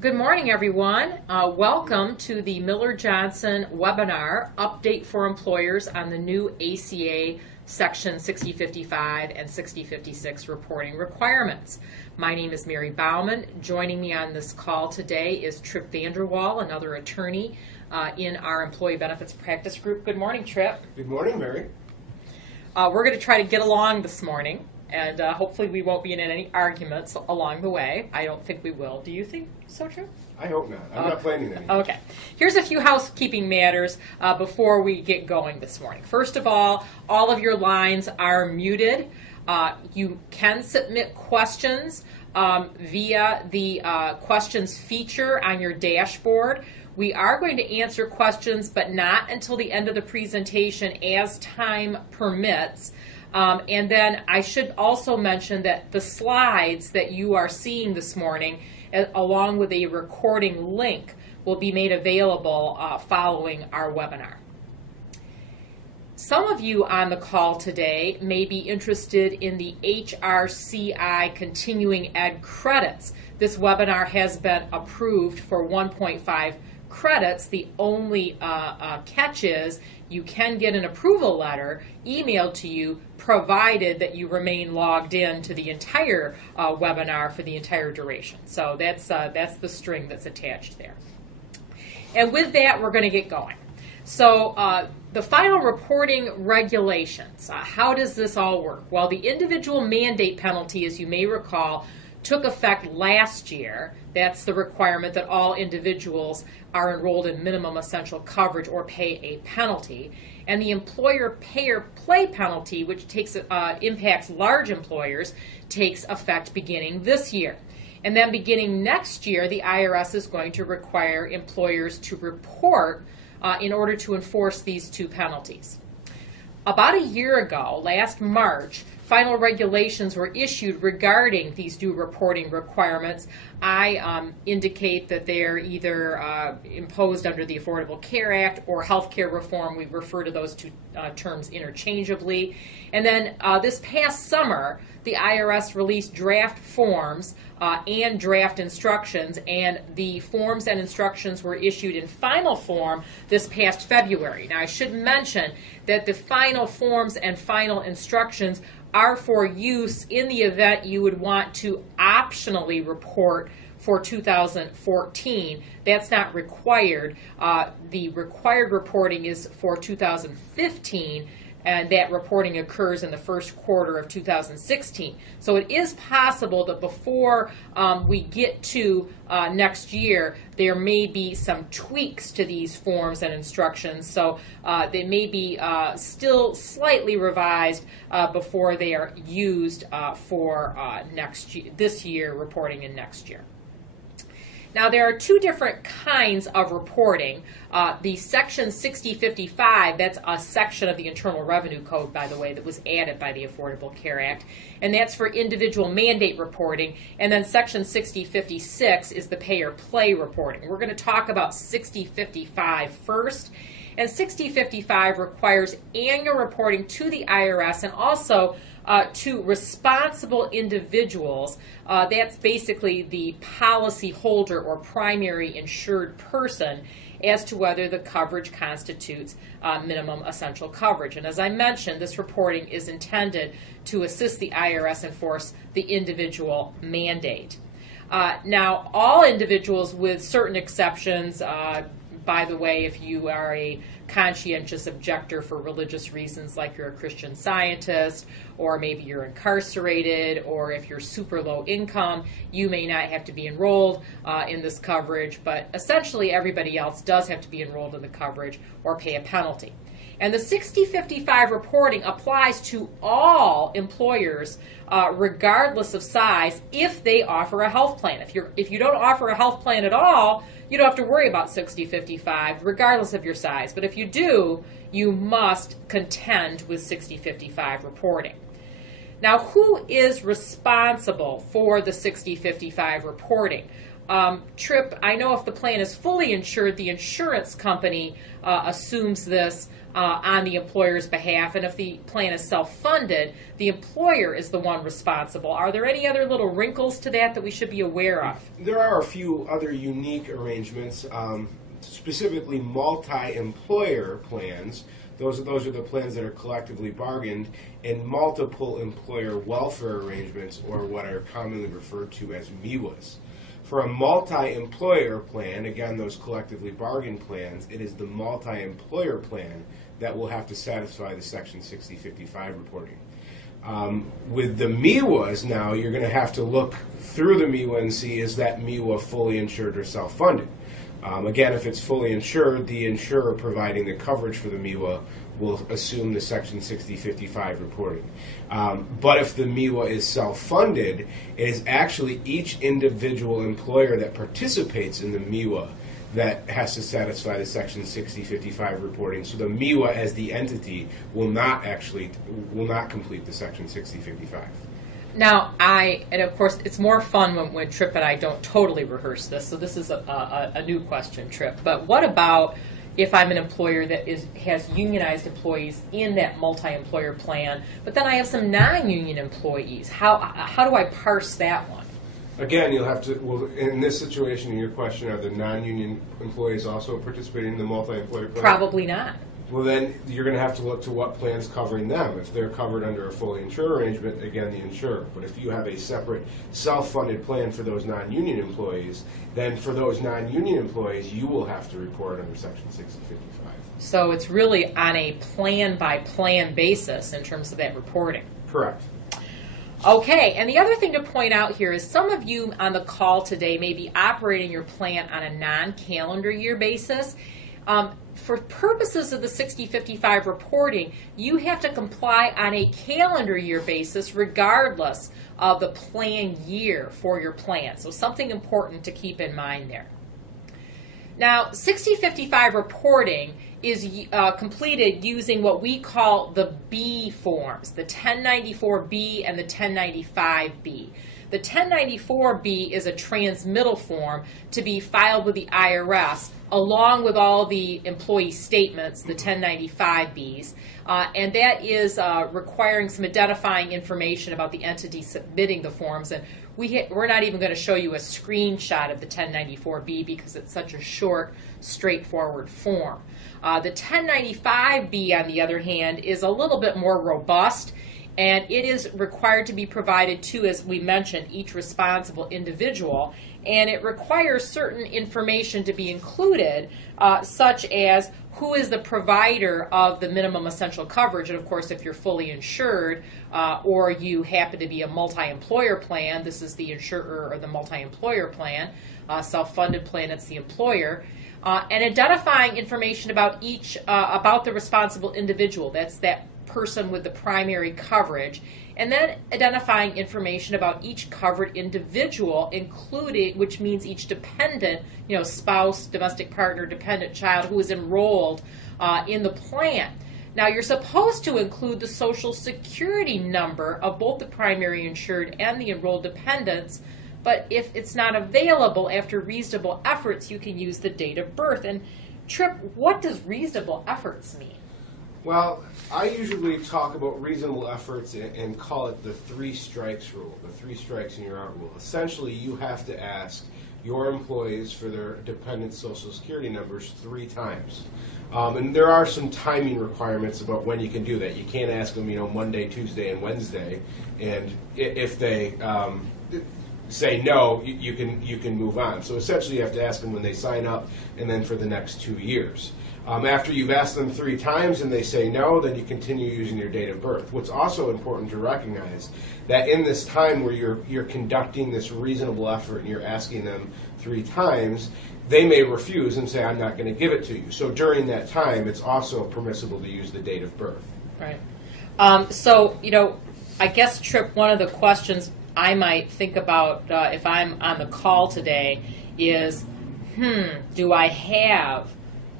Good morning, everyone. Welcome to the Miller-Johnson webinar, Update for Employers on the new ACA Section 6055 and 6056 reporting requirements. My name is Mary Bauman. Joining me on this call today is Tripp VanderWal, another attorney in our Employee Benefits Practice Group. Good morning, Tripp. Good morning, Mary. We're going to try to get along this morning, and hopefully we won't be in any arguments along the way. I don't think we will. Do you think so, Tripp? I hope not. I'm not planning any. Okay. Here's a few housekeeping matters before we get going this morning. First of all of your lines are muted. You can submit questions via the questions feature on your dashboard. We are going to answer questions, but not until the end of the presentation as time permits. And then I should also mention that the slides that you are seeing this morning, along with a recording link, will be made available following our webinar. Some of you on the call today may be interested in the HRCI Continuing Ed credits. This webinar has been approved for 1.5 credits. The only catch is you can get an approval letter emailed to you provided that you remain logged in to the entire webinar for the entire duration. So that's the string that's attached there. And with that, we're going to get going. So the final reporting regulations, how does this all work? Well, the individual mandate penalty, as you may recall, took effect last year. That's the requirement that all individuals are enrolled in minimum essential coverage or pay a penalty. And the employer pay or play penalty, which impacts large employers, takes effect beginning this year. And then beginning next year, the IRS is going to require employers to report in order to enforce these two penalties. About a year ago, last March, final regulations were issued regarding these new reporting requirements. I indicate that they're either imposed under the Affordable Care Act or healthcare reform. We refer to those two terms interchangeably. And then this past summer, the IRS released draft forms and draft instructions, and the forms and instructions were issued in final form this past February. Now, I should mention that the final forms and final instructions are for use in the event you would want to optionally report for 2014. That's not required. The required reporting is for 2015, and that reporting occurs in the first quarter of 2016. So it is possible that before we get to next year, there may be some tweaks to these forms and instructions. So they may be still slightly revised before they are used for this year reporting and next year. Now, there are two different kinds of reporting. The Section 6055, that's a section of the Internal Revenue Code, by the way, that was added by the Affordable Care Act, and that's for individual mandate reporting. And then Section 6056 is the pay or play reporting. We're going to talk about 6055 first. And 6055 requires annual reporting to the IRS and also to responsible individuals. That's basically the policy holder or primary insured person as to whether the coverage constitutes minimum essential coverage. And as I mentioned, this reporting is intended to assist the IRS enforce the individual mandate. Now, all individuals, with certain exceptions, by the way, if you are a conscientious objector for religious reasons, like you're a Christian Scientist, or maybe you're incarcerated, or if you're super low income, you may not have to be enrolled in this coverage, but essentially everybody else does have to be enrolled in the coverage or pay a penalty. And the 6055 reporting applies to all employers regardless of size if they offer a health plan. If you don't offer a health plan at all, you don't have to worry about 6055 regardless of your size. But if you do, you must contend with 6055 reporting. Now, who is responsible for the 6055 reporting? Tripp, I know if the plan is fully insured, the insurance company assumes this on the employer's behalf, and if the plan is self-funded, the employer is the one responsible. Are there any other little wrinkles to that we should be aware of? There are a few other unique arrangements, specifically multi-employer plans. Those are the plans that are collectively bargained, and multiple employer welfare arrangements, or what are commonly referred to as MIWAs. For a multi-employer plan, again, those collectively bargained plans, it is the multi-employer plan that will have to satisfy the Section 6055 reporting. With the MIWAs now, you're going to have to look through the MIWA and see, is that MIWA fully insured or self-funded? Again, if it's fully insured, the insurer providing the coverage for the MIWA will assume the Section 6055 reporting. But if the MIWA is self-funded, it is actually each individual employer that participates in the MIWA that has to satisfy the Section 6055 reporting. So the MIWA as the entity will not complete the Section 6055. Now, and of course, it's more fun when Tripp and I don't totally rehearse this, so this is a new question, Tripp. But what about if I'm an employer that has unionized employees in that multi-employer plan, but then I have some non-union employees? How do I parse that one? Again, you'll have to, well, in this situation, in your question, are the non-union employees also participating in the multi-employer plan? Probably not. Well, then you're going to have to look to what plan's covering them. If they're covered under a fully insured arrangement, again, the insurer. But if you have a separate self-funded plan for those non-union employees, then for those non-union employees, you will have to report under Section 6055. So it's really on a plan-by-plan basis in terms of that reporting. Correct. Okay, and the other thing to point out here is some of you on the call today may be operating your plan on a non-calendar year basis. For purposes of the 6055 reporting, you have to comply on a calendar year basis regardless of the plan year for your plan. So something important to keep in mind there. Now, 6055 reporting is completed using what we call the B forms, the 1094B and the 1095B. The 1094B is a transmittal form to be filed with the IRS along with all the employee statements, the 1095Bs, and that is requiring some identifying information about the entity submitting the forms. And we're not even going to show you a screenshot of the 1094B because it's such a short, straightforward form. The 1095B, on the other hand, is a little bit more robust, and it is required to be provided to, as we mentioned, each responsible individual, and it requires certain information to be included, such as who is the provider of the minimum essential coverage. And of course, if you're fully insured or you happen to be a multi-employer plan, this is the insurer or the multi-employer plan. Self-funded plan, it's the employer. And identifying information about about the responsible individual. That's that person with the primary coverage, and then identifying information about each covered individual, including, which means each dependent, spouse, domestic partner, dependent child who is enrolled in the plan. Now, you're supposed to include the Social Security number of both the primary insured and the enrolled dependents, but if it's not available after reasonable efforts, you can use the date of birth. And Tripp, what does reasonable efforts mean? Well, I usually talk about reasonable efforts and call it the 3 strikes rule, the 3 strikes and you're out rule. Essentially, you have to ask your employees for their dependent Social Security numbers 3 times. And there are some timing requirements about when you can do that. You can't ask them, Monday, Tuesday, and Wednesday. And if they say no, you can move on. So essentially, you have to ask them when they sign up, and then for the next 2 years. After you've asked them 3 times and they say no, then you continue using your date of birth. What's also important to recognize that in this time where you're conducting this reasonable effort and you're asking them 3 times, they may refuse and say, I'm not going to give it to you. So during that time, it's also permissible to use the date of birth. Right. So, I guess, Tripp, one of the questions I might think about if I'm on the call today is, do I have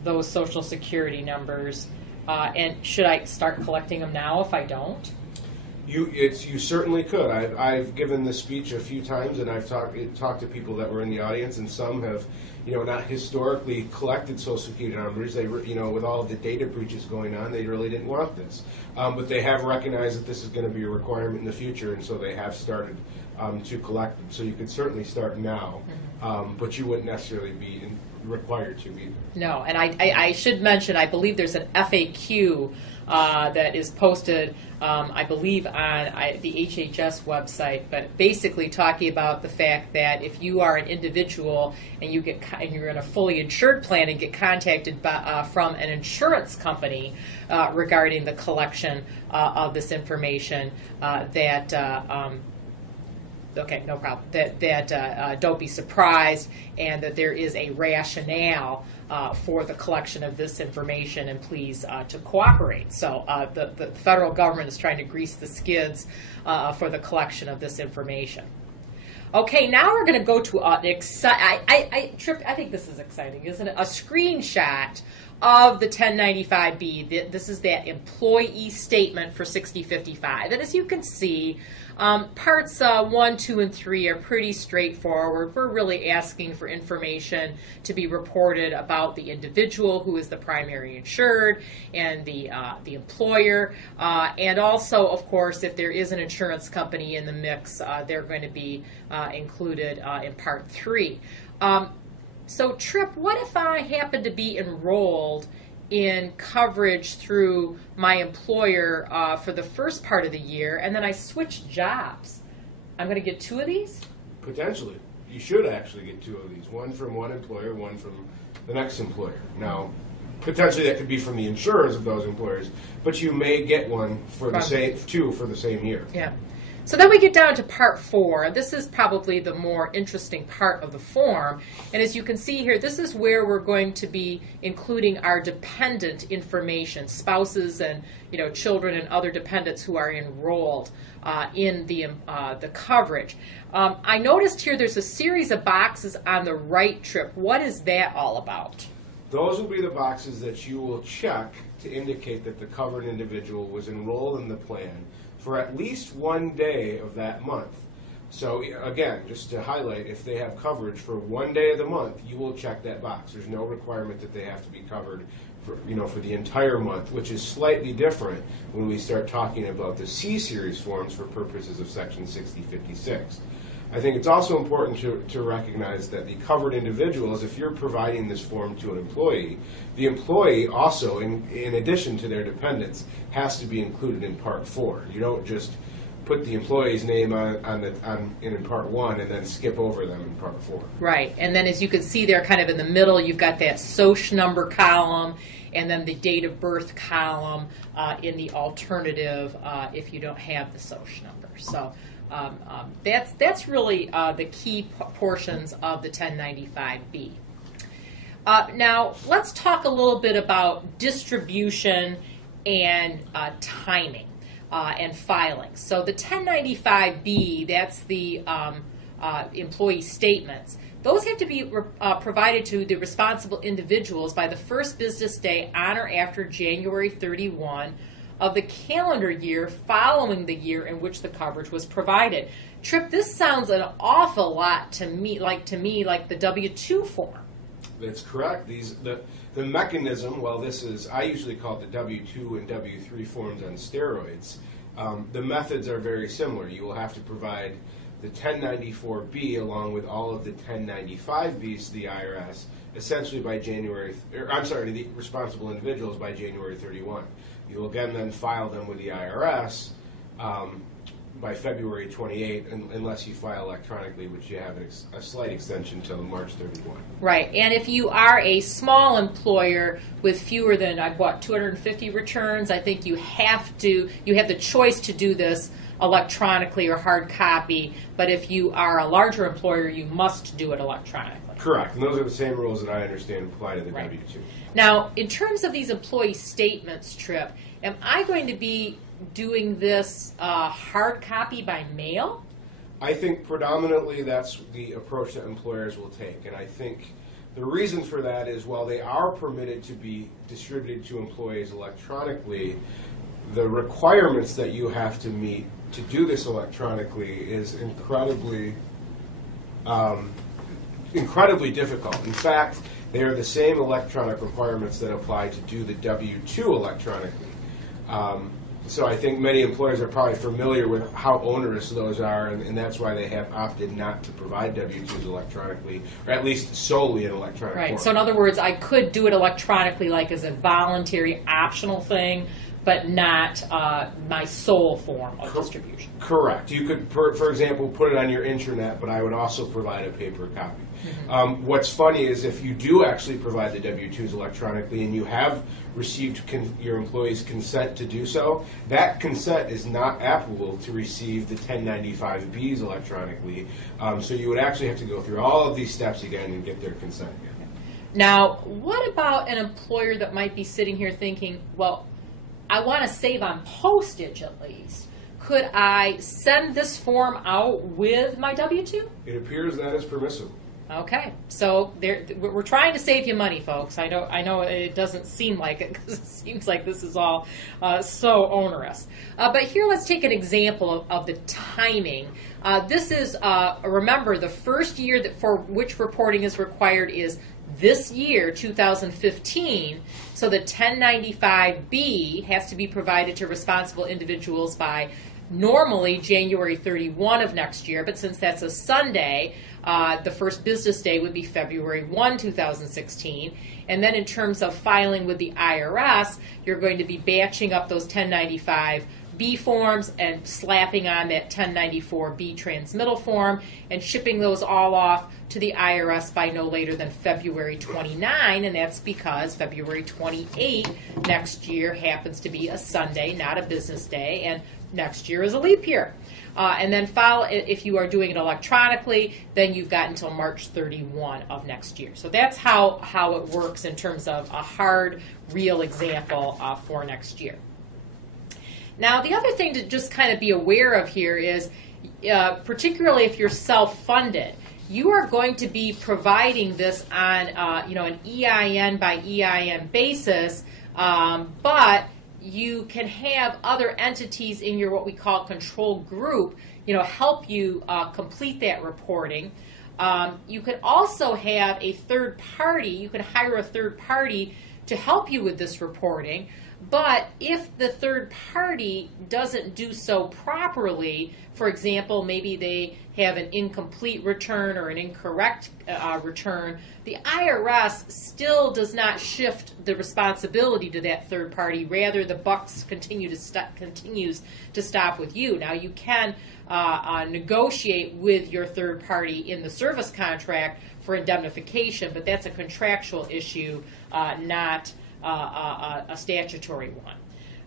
those Social Security numbers, and should I start collecting them now if I don't? You certainly could. I've given this speech a few times, and I've talked to people that were in the audience, and some have, not historically collected Social Security numbers. They, with all of the data breaches going on, they really didn't want this, but they have recognized that this is going to be a requirement in the future, and so they have started to collect them. So you could certainly start now, but you wouldn't necessarily be required to either. No, and I should mention, I believe there's an FAQ that is posted, I believe, on the HHS website, but basically talking about the fact that if you are an individual and you're in a fully insured plan and get contacted from an insurance company regarding the collection of this information, okay, no problem. That don't be surprised, and that there is a rationale for the collection of this information, and please to cooperate. So the federal government is trying to grease the skids for the collection of this information. Okay, now we're going to go to Tripp, I think this is exciting, isn't it? A screenshot of the 1095B. This is that employee statement for 6055. And as you can see, parts 1, 2, and 3 are pretty straightforward. We're really asking for information to be reported about the individual who is the primary insured and the employer. And also, of course, if there is an insurance company in the mix, they're going to be included in Part 3. So, Tripp, what if I happen to be enrolled in coverage through my employer for the first part of the year, and then I switch jobs? I'm going to get 2 of these? Potentially. You should actually get 2 of these. One from one employer, one from the next employer. Now, potentially that could be from the insurers of those employers, but you may get one for the same 2 for the same year. Yeah. So then we get down to Part 4. This is probably the more interesting part of the form. And as you can see here, this is where we're going to be including our dependent information, spouses and children and other dependents who are enrolled in the coverage. I noticed here there's a series of boxes on the right, Tripp. What is that all about? Those will be the boxes that you will check to indicate that the covered individual was enrolled in the plan for at least 1 day of that month. So again, just to highlight, if they have coverage for 1 day of the month, you will check that box. There's no requirement that they have to be covered for the entire month, which is slightly different when we start talking about the C-Series forms for purposes of Section 6056. I think it's also important to recognize that the covered individuals, if you're providing this form to an employee, the employee also, in addition to their dependents, has to be included in Part 4. You don't just put the employee's name in Part 1 and then skip over them in Part 4. Right, and then as you can see there kind of in the middle, you've got that SOCH number column and then the date of birth column in the alternative if you don't have the SOCH number. So that's really the key portions of the 1095B. Now, let's talk a little bit about distribution and timing and filing. So the 1095B, that's the employee statements. Those have to be provided to the responsible individuals by the first business day on or after January 31 of the calendar year following the year in which the coverage was provided. Tripp, this sounds an awful lot to me like the W-2 form. That's correct. The mechanism, well, I usually call it the W-2 and W-3 forms on steroids. The methods are very similar. You will have to provide the 1094B along with all of the 1095Bs to the IRS, essentially by the responsible individuals by January 31. You will again then file them with the IRS by February 28, unless you file electronically, which you have a slight extension until March 31. Right, and if you are a small employer with fewer than 250 returns, I think you have the choice to do this electronically or hard copy. But if you are a larger employer, you must do it electronically. Correct, and those are the same rules that I understand apply to the W-2. Now, in terms of these employee statements, Tripp, am I going to be doing this hard copy by mail? I think predominantly that's the approach that employers will take, and I think the reason for that is while they are permitted to be distributed to employees electronically, the requirements that you have to meet to do this electronically is incredibly difficult. In fact, they are the same electronic requirements that apply to do the W-2 electronically. So I think many employers are probably familiar with how onerous those are, and that's why they have opted not to provide W-2s electronically, or at least solely in electronic form. Right. So in other words, I could do it electronically, like as a voluntary, optional thing, but not my sole form of distribution. Correct. You could, for example, put it on your intranet, but I would also provide a paper copy. Mm-hmm. What's funny is if you do actually provide the W-2s electronically and you have received your employee's consent to do so, that consent is not applicable to receive the 1095Bs electronically. So you would actually have to go through all of these steps again and get their consent again. Now, what about an employer that might be sitting here thinking, well, I want to save on postage at least. Could I send this form out with my W-2? It appears that is permissible. Okay, so we're trying to save you money, folks. I know it doesn't seem like it because it seems like this is all so onerous. But here, let's take an example of the timing. This is, remember, the first year that for which reporting is required is this year, 2015. So the 1095B has to be provided to responsible individuals by normally January 31 of next year, but since that's a Sunday, the first business day would be February 1, 2016. And then in terms of filing with the IRS, you're going to be batching up those 1095B forms and slapping on that 1094B transmittal form and shipping those all off to the IRS by no later than February 29, and that's because February 28 next year happens to be a Sunday, not a business day, and next year is a leap year. And then file, if you are doing it electronically, then you've got until March 31 of next year. So that's how it works in terms of a hard, real example for next year. Now, the other thing to just kind of be aware of here is, particularly if you're self-funded, you are going to be providing this on an EIN by EIN basis, but you can have other entities in your what we call control group, help you complete that reporting. You can also have a third party. You can hire a third party to help you with this reporting. But if the third party doesn't do so properly, for example, maybe they have an incomplete return or an incorrect return, the IRS still does not shift the responsibility to that third party. Rather, the buck continues to stop with you. Now, you can negotiate with your third party in the service contract for indemnification, but that's a contractual issue, not a statutory one.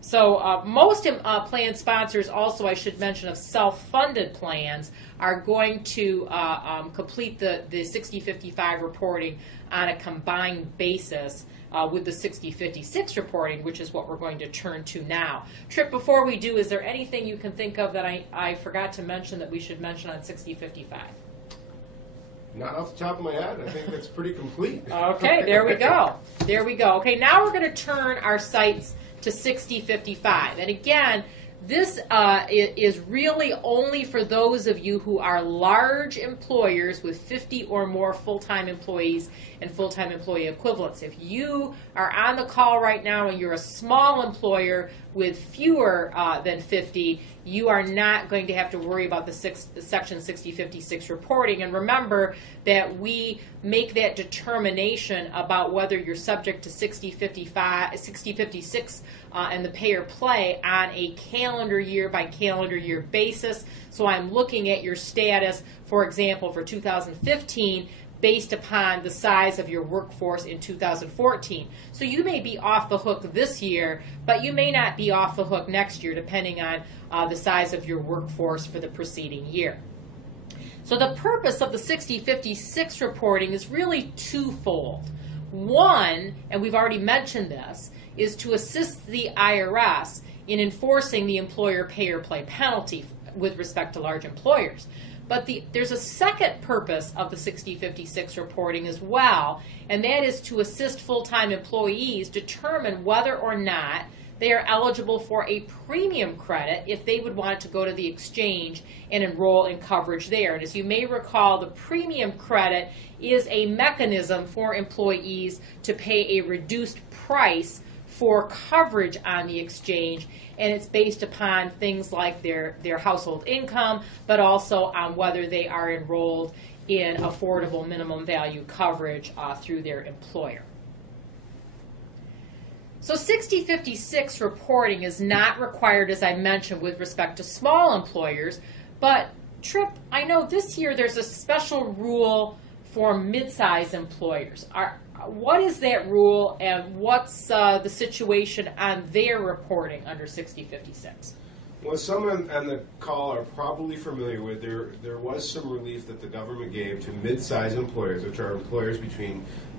So most plan sponsors also, I should mention, of self-funded plans are going to complete the 60/55 reporting on a combined basis with the 60/56 reporting, which is what we're going to turn to now. Tripp, before we do, is there anything you can think of that I forgot to mention that we should mention on 60/55? Not off the top of my head. I think that's pretty complete. Okay, there we go. There we go. Okay, now we're going to turn our sights to 60/55. And again, this is really only for those of you who are large employers with 50 or more full-time employees and full-time employee equivalents. If you are on the call right now and you're a small employer with fewer than 50, you are not going to have to worry about the Section 60/56 reporting. And remember that we make that determination about whether you're subject to 60/56 and the pay or play on a calendar year by calendar year basis. So I'm looking at your status, for example, for 2015, based upon the size of your workforce in 2014. So you may be off the hook this year, but you may not be off the hook next year, depending on the size of your workforce for the preceding year. So the purpose of the 60/56 reporting is really twofold. One, and we've already mentioned this, is to assist the IRS in enforcing the employer pay or play penalty with respect to large employers. But there's a second purpose of the 60/56 reporting as well, and that is to assist full-time employees determine whether or not they are eligible for a premium credit if they would want to go to the exchange and enroll in coverage there. And as you may recall, the premium credit is a mechanism for employees to pay a reduced price for coverage on the exchange, and it's based upon things like their household income, but also on whether they are enrolled in affordable minimum value coverage through their employer. So 6056 reporting is not required, as I mentioned, with respect to small employers, but Tripp, I know this year there's a special rule for midsize employers. What is that rule, and what's the situation on their reporting under 6056? Well, some on the call are probably familiar with, there was some relief that the government gave to mid-size employers, which are employers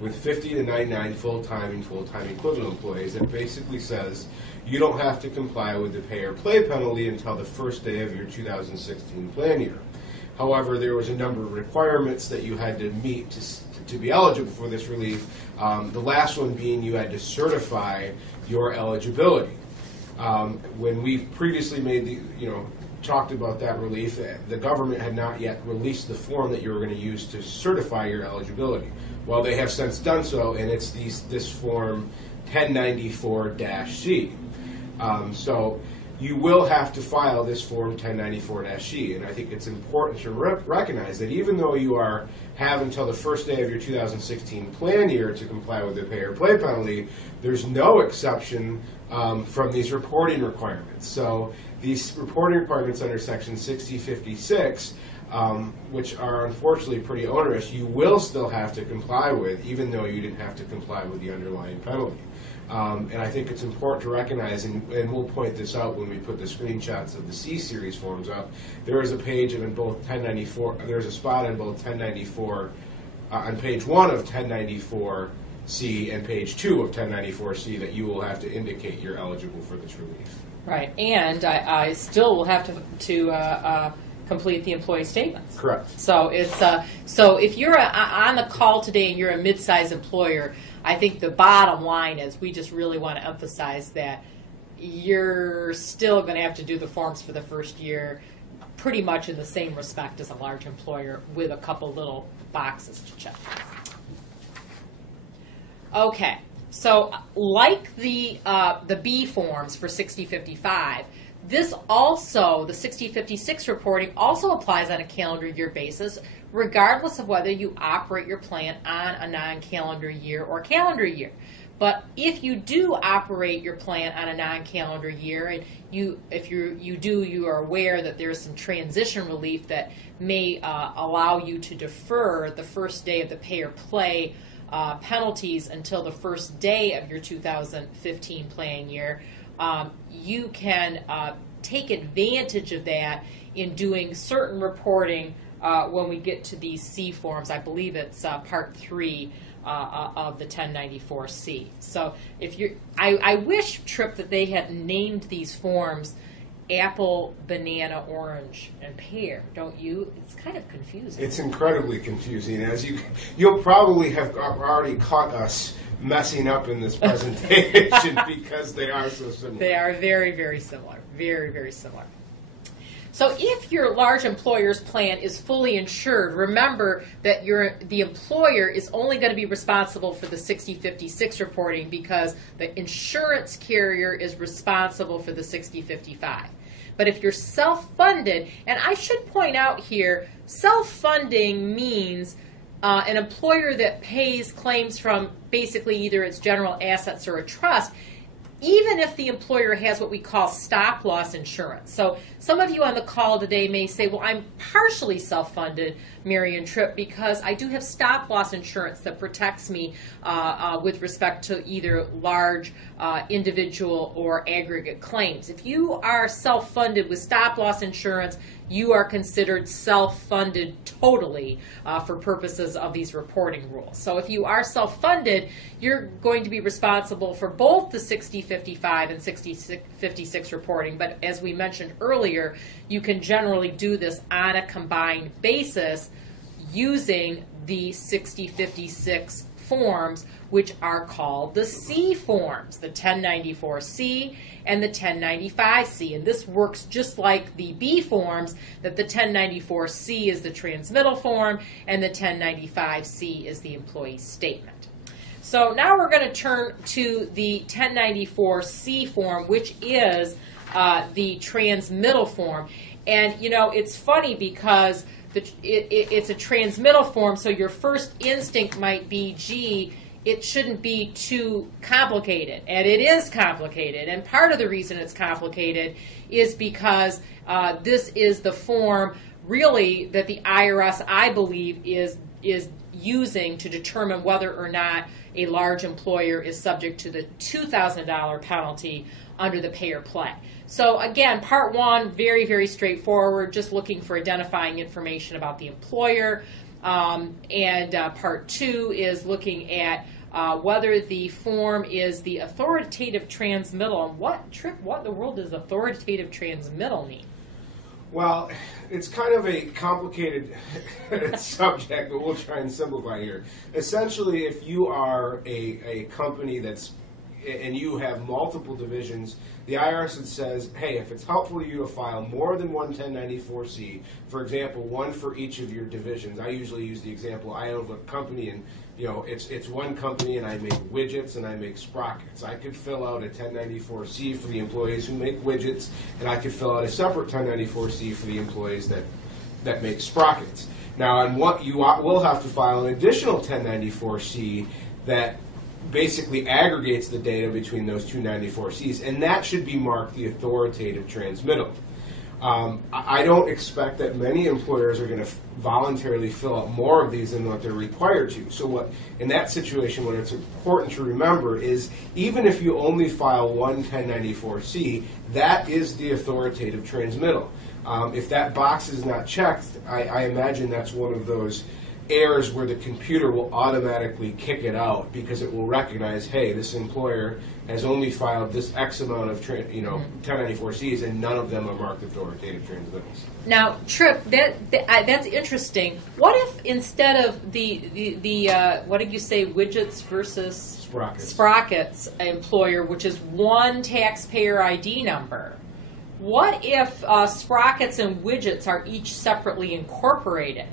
with 50 to 99 full-time and full-time equivalent employees, that basically says you don't have to comply with the pay or play penalty until the first day of your 2016 plan year. However, there was a number of requirements that you had to meet to be eligible for this relief. The last one being you had to certify your eligibility. When we previously talked about that relief, the government had not yet released the form that you were going to use to certify your eligibility. Well, they have since done so, and it's this form 1094-C. So you will have to file this form 1094-C, and I think it's important to recognize that even though you have until the first day of your 2016 plan year to comply with the pay or play penalty, there's no exception from these reporting requirements. So these reporting requirements under Section 6056, which are unfortunately pretty onerous, you will still have to comply with, even though you didn't have to comply with the underlying penalty. And I think it's important to recognize, and we'll point this out when we put the screenshots of the C-Series forms up, there is a page in both 1094, there's a spot in both 1094, on page 1 of 1094-C and page 2 of 1094-C that you will have to indicate you're eligible for this relief. Right, and I still will have to complete the employee statements. Correct. So it's so if you're on the call today and you're a mid-size employer, I think the bottom line is we just really want to emphasize that you're still going to have to do the forms for the first year pretty much in the same respect as a large employer, with a couple little boxes to check. Okay, so like the B forms for 6055, this also, the 6056 reporting also applies on a calendar year basis, regardless of whether you operate your plan on a non-calendar year or calendar year. But if you do operate your plan on a non-calendar year, and you are aware that there's some transition relief that may allow you to defer the first day of the pay or play penalties until the first day of your 2015 plan year, you can take advantage of that in doing certain reporting when we get to these C forms. I believe it's part 3 of the 1094-C. So if I wish, Tripp, that they had named these forms apple, banana, orange, and pear, don't you? It's kind of confusing. It's incredibly confusing, as you'll probably have already caught us messing up in this presentation because they are so similar. They are very, very similar. Very, very similar. So if your large employer's plan is fully insured, remember that the employer is only going to be responsible for the 6056 reporting because the insurance carrier is responsible for the 6055. But if you're self-funded, and I should point out here, self-funding means an employer that pays claims from basically either its general assets or a trust, even if the employer has what we call stop-loss insurance. So some of you on the call today may say, well, I'm partially self-funded, Mary and Tripp, because I do have stop-loss insurance that protects me with respect to either large individual or aggregate claims. If you are self-funded with stop-loss insurance, you are considered self-funded totally for purposes of these reporting rules. So if you are self-funded, you're going to be responsible for both the 6055 and 6056 reporting. But as we mentioned earlier, you can generally do this on a combined basis using the 6056 forms, which are called the C forms, the 1094C and the 1095C. And this works just like the B forms, that the 1094C is the transmittal form and the 1095C is the employee statement. So now we're going to turn to the 1094C form, which is the transmittal form. And you know, it's funny because it's a transmittal form, so your first instinct might be, gee, it shouldn't be too complicated. And it is complicated. And part of the reason it's complicated is because this is the form really that the IRS, I believe, is using to determine whether or not a large employer is subject to the $2,000 penalty under the pay or play. So again, part one, very, very straightforward, just looking for identifying information about the employer. And part two is looking at whether the form is the authoritative transmittal. And what in the world does authoritative transmittal mean? Well, it's kind of a complicated subject, but we'll try and simplify here. Essentially, if you are a company and you have multiple divisions, the IRS says, hey, if it's helpful to you to file more than one 1094C, for example, one for each of your divisions. I usually use the example, I have a company and it's one company and I make widgets and I make sprockets. I could fill out a 1094C for the employees who make widgets, and I could fill out a separate 1094C for the employees that make sprockets. Now, and what you will have to file an additional 1094C that basically aggregates the data between those two 94Cs, and that should be marked the authoritative transmittal. I don't expect that many employers are going to voluntarily fill out more of these than what they're required to. So in that situation, what it's important to remember is even if you only file one 1094C, that is the authoritative transmittal. If that box is not checked, I imagine that's one of those errors where the computer will automatically kick it out because it will recognize, hey, this employer has only filed this X amount of 1094Cs and none of them are marked authoritative transmittals. Now, Tripp, that's interesting. What if instead of the what did you say, widgets versus sprockets employer, which is one taxpayer ID number, what if sprockets and widgets are each separately incorporated?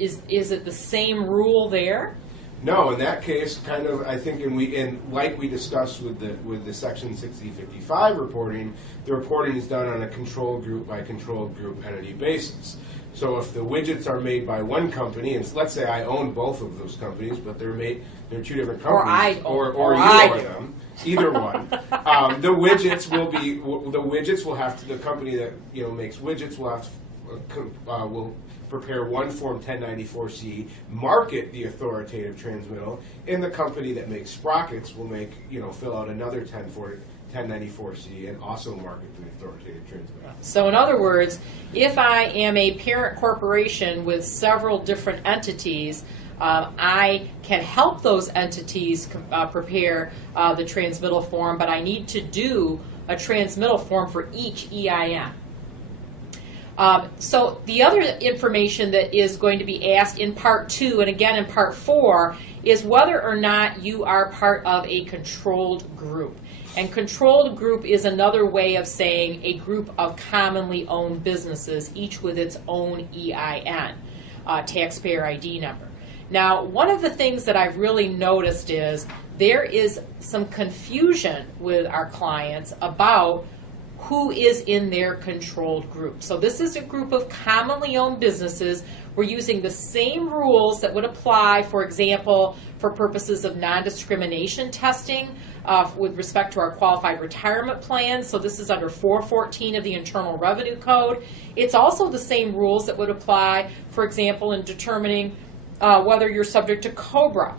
Is it the same rule there? No, in that case, kind of, I think, and like we discussed with the Section 6055 reporting, the reporting is done on a control group by control group entity basis. So if the widgets are made by one company, and let's say I own both of those companies, but they're two different companies, or you own them, either one. The widgets will have to, the company that makes widgets will have to, will prepare one Form 1094C, mark it the authoritative transmittal, and the company that makes sprockets will fill out another 1094C and also mark it the authoritative transmittal. So in other words, if I am a parent corporation with several different entities, I can help those entities prepare the transmittal form, but I need to do a transmittal form for each EIN. So the other information that is going to be asked in Part 2 and again in Part 4 is whether or not you are part of a controlled group. And controlled group is another way of saying a group of commonly owned businesses, each with its own EIN, taxpayer ID number. Now, one of the things that I've really noticed is there is some confusion with our clients about who is in their controlled group. So this is a group of commonly owned businesses. We're using the same rules that would apply, for example, for purposes of non-discrimination testing with respect to our qualified retirement plans. So this is under 414 of the Internal Revenue Code. It's also the same rules that would apply, for example, in determining whether you're subject to COBRA.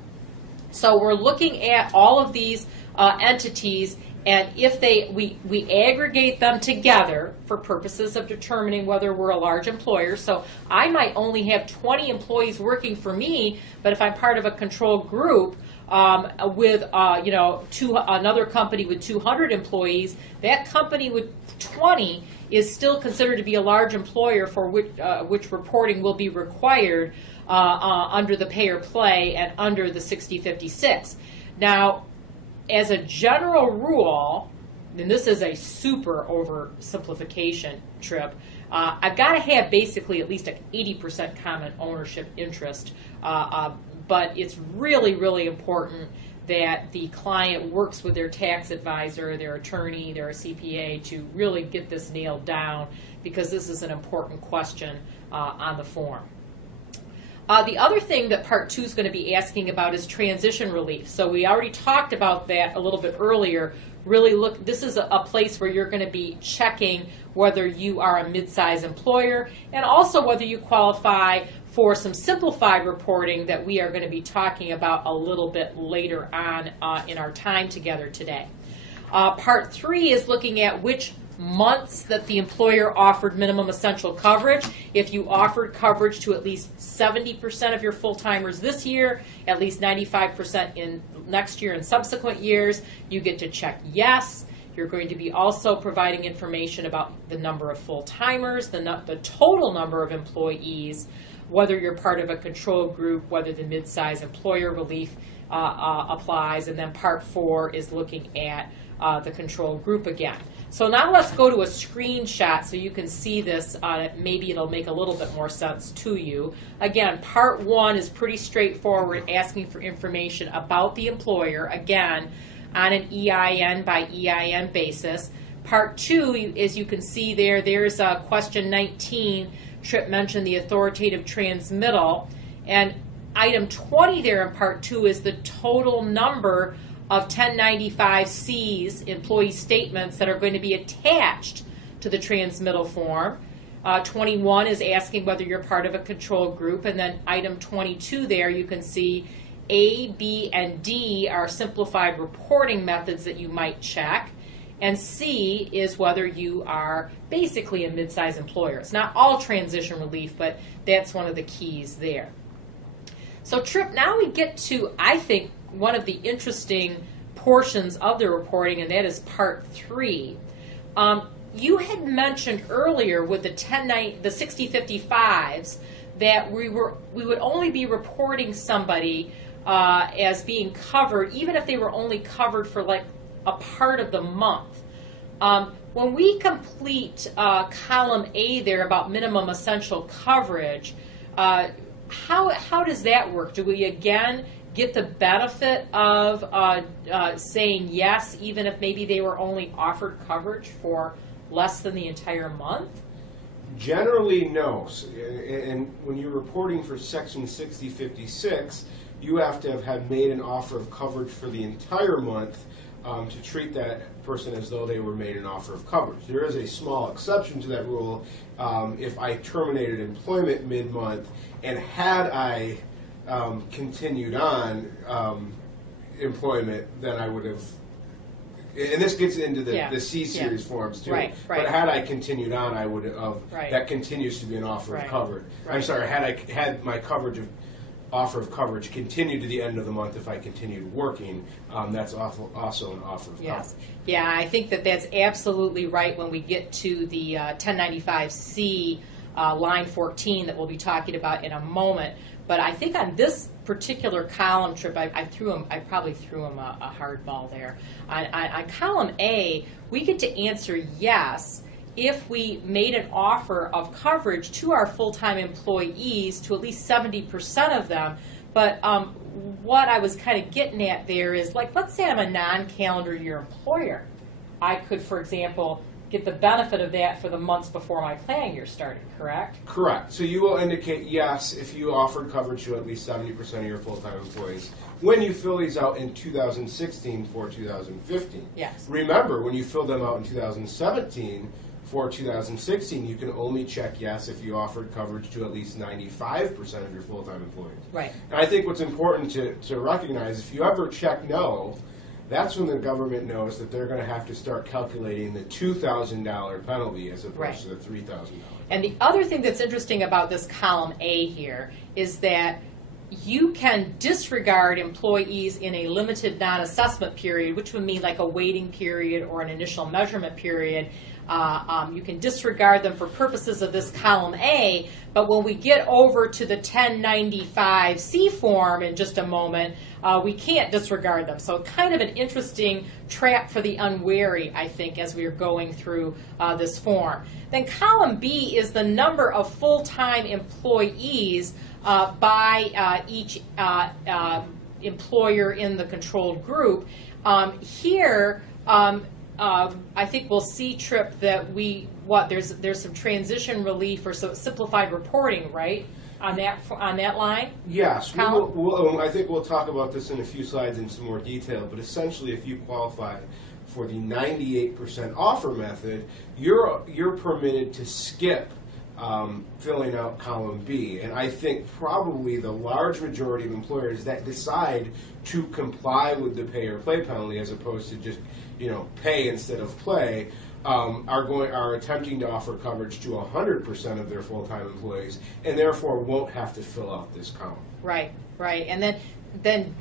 So we're looking at all of these entities, and if we aggregate them together for purposes of determining whether we're a large employer. So I might only have 20 employees working for me, but if I'm part of a controlled group with another company with 200 employees, that company with 20 is still considered to be a large employer for which reporting will be required under the pay or play and under the 60-56. Now, as a general rule, and this is a super oversimplification, Tripp, I've got to have basically at least an 80% common ownership interest, but it's really, really important that the client works with their tax advisor, their attorney, their CPA to really get this nailed down, because this is an important question on the form. The other thing that Part 2 is going to be asking about is transition relief. So we already talked about that a little bit earlier. Really look, this is a place where you're going to be checking whether you are a mid-size employer and also whether you qualify for some simplified reporting that we are going to be talking about a little bit later on in our time together today. Part 3 is looking at which months that the employer offered minimum essential coverage. If you offered coverage to at least 70% of your full-timers this year, at least 95% in next year and subsequent years, you get to check yes. You're going to be also providing information about the number of full-timers, the total number of employees, whether you're part of a control group, whether the mid-size employer relief applies, and then Part 4 is looking at the control group again. So now let's go to a screenshot so you can see this. Maybe it'll make a little bit more sense to you. Again, Part 1 is pretty straightforward, asking for information about the employer, again, on an EIN by EIN basis. Part 2, as you can see there, there's question 19. Tripp mentioned the authoritative transmittal. And item 20 there in Part 2 is the total number of 1095Cs, employee statements, that are going to be attached to the transmittal form. 21 is asking whether you're part of a control group, and then item 22 there, you can see A, B, and D are simplified reporting methods that you might check, and C is whether you are basically a mid-size employer. It's not all transition relief, but that's one of the keys there. So Tripp, now we get to, I think, one of the interesting portions of the reporting, and that is Part 3. You had mentioned earlier with the 60-55s that we would only be reporting somebody as being covered, even if they were only covered for like a part of the month. When we complete column A there about minimum essential coverage, how does that work? Do we again get the benefit of saying yes, even if maybe they were only offered coverage for less than the entire month? Generally, no. And when you're reporting for Section 6056, you have to have had made an offer of coverage for the entire month to treat that person as though they were made an offer of coverage. There is a small exception to that rule. If I terminated employment mid-month and had I continued on employment, then I would have, and this gets into the C-series forms too, but had I continued on, I would have, that continues to be an offer of coverage. I'm sorry, had I had my offer of coverage continued to the end of the month if I continued working, that's also an offer of coverage. Yeah, I think that's absolutely right when we get to the 1095C line 14 that we'll be talking about in a moment. But I think on this particular column, Tripp, I probably threw him a hard ball there. On column A, we get to answer yes if we made an offer of coverage to our full-time employees, to at least 70% of them. But what I was kind of getting at there is, like, let's say I'm a non-calendar year employer. I could, for example, get the benefit of that for the months before my plan year started, correct? Correct. So you will indicate yes if you offered coverage to at least 70% of your full-time employees when you fill these out in 2016 for 2015. Yes. Remember, when you fill them out in 2017 for 2016, you can only check yes if you offered coverage to at least 95% of your full-time employees. Right. And I think what's important to recognize, if you ever check no, that's when the government knows that they're going to have to start calculating the $2,000 penalty as opposed to the $3,000. And the other thing that's interesting about this column A here is that you can disregard employees in a limited non-assessment period, which would mean like a waiting period or an initial measurement period, You can disregard them for purposes of this column A, but when we get over to the 1095C form in just a moment, we can't disregard them. So kind of an interesting trap for the unwary, I think, as we are going through this form. Then column B is the number of full-time employees by each employer in the controlled group. Here, I think we'll see, Tripp, that there's some transition relief or some simplified reporting, right, on that line? Yes, I think we'll talk about this in a few slides in some more detail, but essentially if you qualify for the 98% offer method, you're permitted to skip filling out column B. And I think probably the large majority of employers that decide to comply with the pay or play penalty as opposed to just pay instead of play are attempting to offer coverage to 100% of their full-time employees and therefore won't have to fill out this column. Right. And then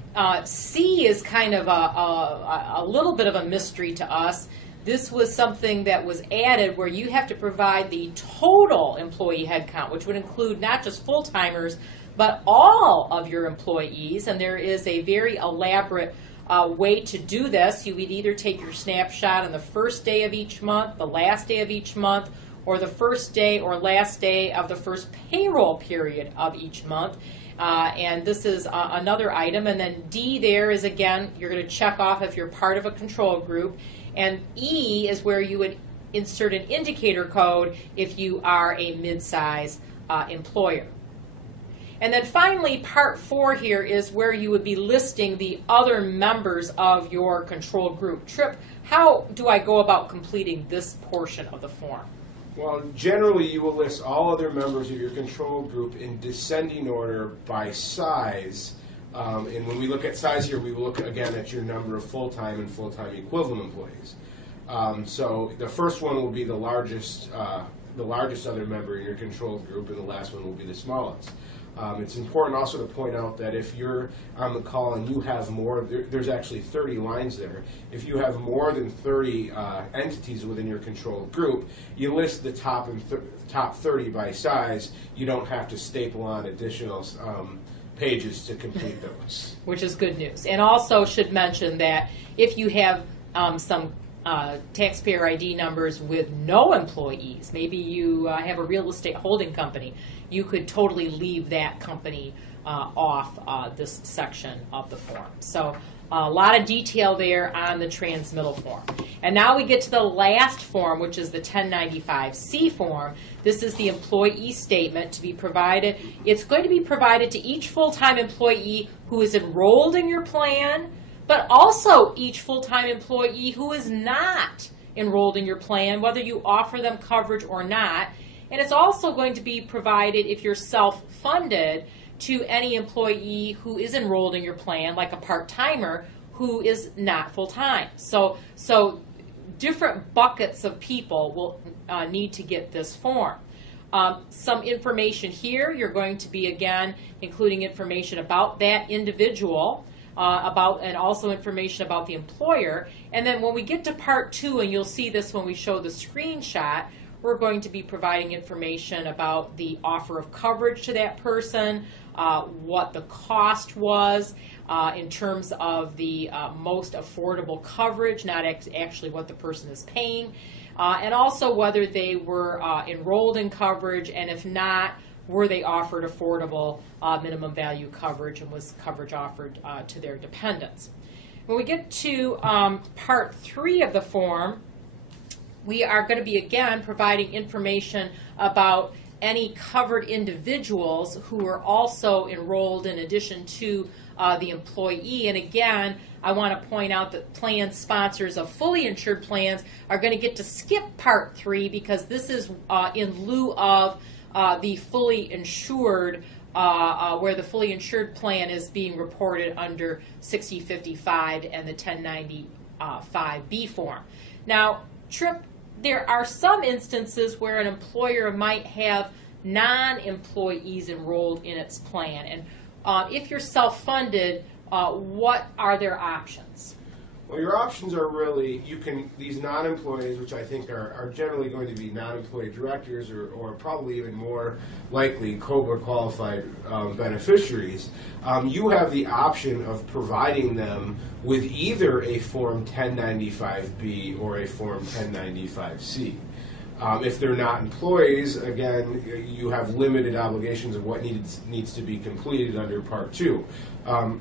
C is kind of a little bit of a mystery to us. This was something that was added where you have to provide the total employee headcount, which would include not just full-timers, but all of your employees. And there is a very elaborate way to do this. You would either take your snapshot on the first day of each month, the last day of each month, or the first day or last day of the first payroll period of each month. And this is another item. And then D there is, again, you're going to check off if you're part of a control group. And E is where you would insert an indicator code if you are a mid-size employer. And then finally, part 4 here is where you would be listing the other members of your control group. Tripp, how do I go about completing this portion of the form? Well, generally you will list all other members of your control group in descending order by size. And when we look at size here, we will look again at your number of full-time and full-time equivalent employees. So the first one will be the largest other member in your control group, and the last one will be the smallest. It's important also to point out that if you're on the call and you have more, there's actually 30 lines there. If you have more than 30 entities within your control group, you list the top 30 by size. You don't have to staple on additional pages to complete those. Which is good news. And also should mention that if you have some taxpayer ID numbers with no employees, maybe you have a real estate holding company, you could totally leave that company off this section of the form. So a lot of detail there on the transmittal form. And now we get to the last form, which is the 1095C form. This is the employee statement to be provided. It's going to be provided to each full-time employee who is enrolled in your plan, but also each full-time employee who is not enrolled in your plan, whether you offer them coverage or not. And it's also going to be provided, if you're self-funded, to any employee who is enrolled in your plan, like a part-timer who is not full-time. So different buckets of people will need to get this form. Some information here, you're going to be, again, including information about that individual, and also information about the employer. And then when we get to part 2, and you'll see this when we show the screenshot, we're going to be providing information about the offer of coverage to that person, what the cost was in terms of the most affordable coverage, not actually what the person is paying, and also whether they were enrolled in coverage, and if not, were they offered affordable minimum value coverage, and was coverage offered to their dependents. When we get to part 3 of the form, we are going to be, again, providing information about any covered individuals who are also enrolled in addition to the employee. And again, I want to point out that plan sponsors of fully insured plans are going to get to skip part 3 because this is in lieu of the fully insured, where the fully insured plan is being reported under 6055 and the 1095B form. Now, Tripp, there are some instances where an employer might have non-employees enrolled in its plan. And if you're self-funded, what are their options? Well, your options are really, these non-employees, which I think are generally going to be non-employee directors or probably even more likely COBRA qualified beneficiaries, you have the option of providing them with either a Form 1095B or a Form 1095C. If they're not employees, again, you have limited obligations of what needs to be completed under Part 2.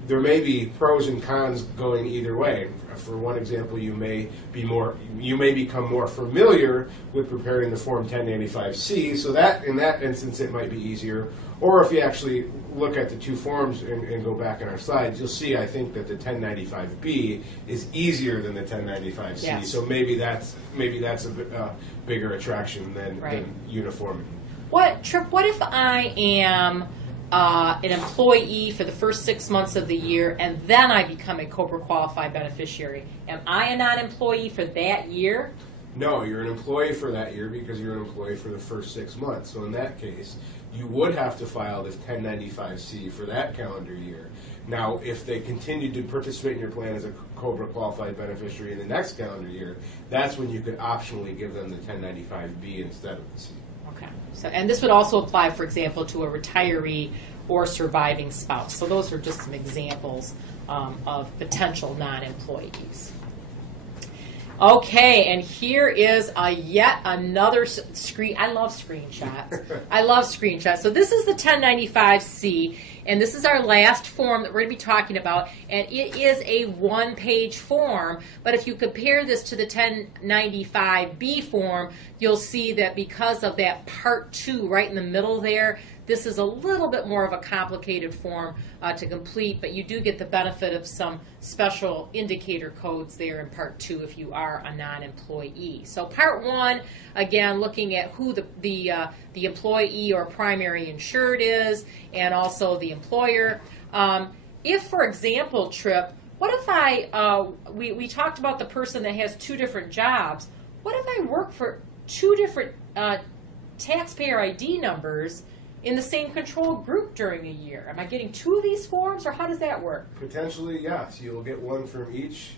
There may be pros and cons going either way. For one example, you may become more familiar with preparing the Form 1095C, so that in that instance it might be easier. Or if you actually look at the two forms and go back in our slides, you'll see I think that the 1095B is easier than the 1095C. Yes. So maybe that's a bit, bigger attraction than uniformity. Tripp, what if I am an employee for the first 6 months of the year and then I become a COBRA qualified beneficiary? Am I a non-employee for that year? No, you're an employee for that year because you're an employee for the first 6 months. So in that case, you would have to file this 1095C for that calendar year. Now, if they continue to participate in your plan as a COBRA qualified beneficiary in the next calendar year, that's when you could optionally give them the 1095B instead of the C. Okay. So, and this would also apply, for example, to a retiree or surviving spouse. So those are just some examples of potential non-employees. Okay, and here is yet another screen. I love screenshots. I love screenshots. So this is the 1095C, and this is our last form that we're going to be talking about, and it is a one-page form. But if you compare this to the 1095B form, you'll see that because of that Part 2 right in the middle there, this is a little bit more of a complicated form to complete, but you do get the benefit of some special indicator codes there in Part 2 if you are a non-employee. So Part 1, again, looking at who the employee or primary insured is, and also the employer. If, for example, Tripp, what if we talked about the person that has 2 different jobs. What if I work for 2 different taxpayer ID numbers in the same control group during a year? Am I getting 2 of these forms, or how does that work? Potentially, yes. You'll get one from each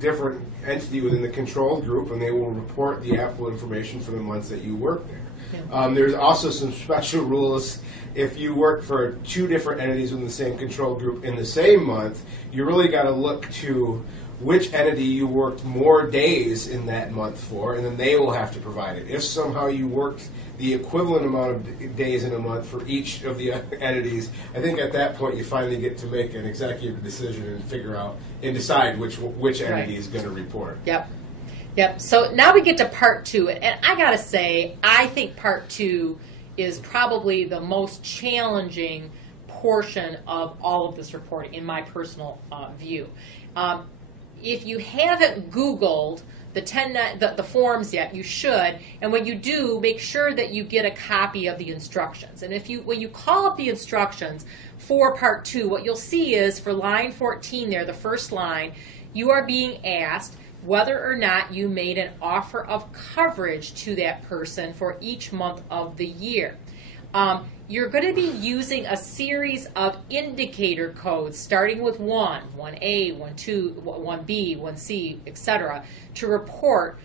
different entity within the control group, and they will report the applicable information for the months that you work there. Yeah. There's also some special rules. If you work for 2 different entities within the same control group in the same month, you really got to look to which entity you worked more days in that month for, and then they will have to provide it. If somehow you worked the equivalent amount of days in a month for each of the entities, I think at that point you finally get to make an executive decision and figure out and decide which entity is going to report. Yep. So now we get to Part 2, and I got to say, I think Part 2 is probably the most challenging portion of all of this reporting, in my personal view. If you haven't Googled the forms yet, you should. And when you do, make sure that you get a copy of the instructions. And when you call up the instructions for Part 2, what you'll see is for line 14 there, the first line, you are being asked whether or not you made an offer of coverage to that person for each month of the year. You're going to be using a series of indicator codes starting with 1, 1A, 1, 1B, 1C, etc. to report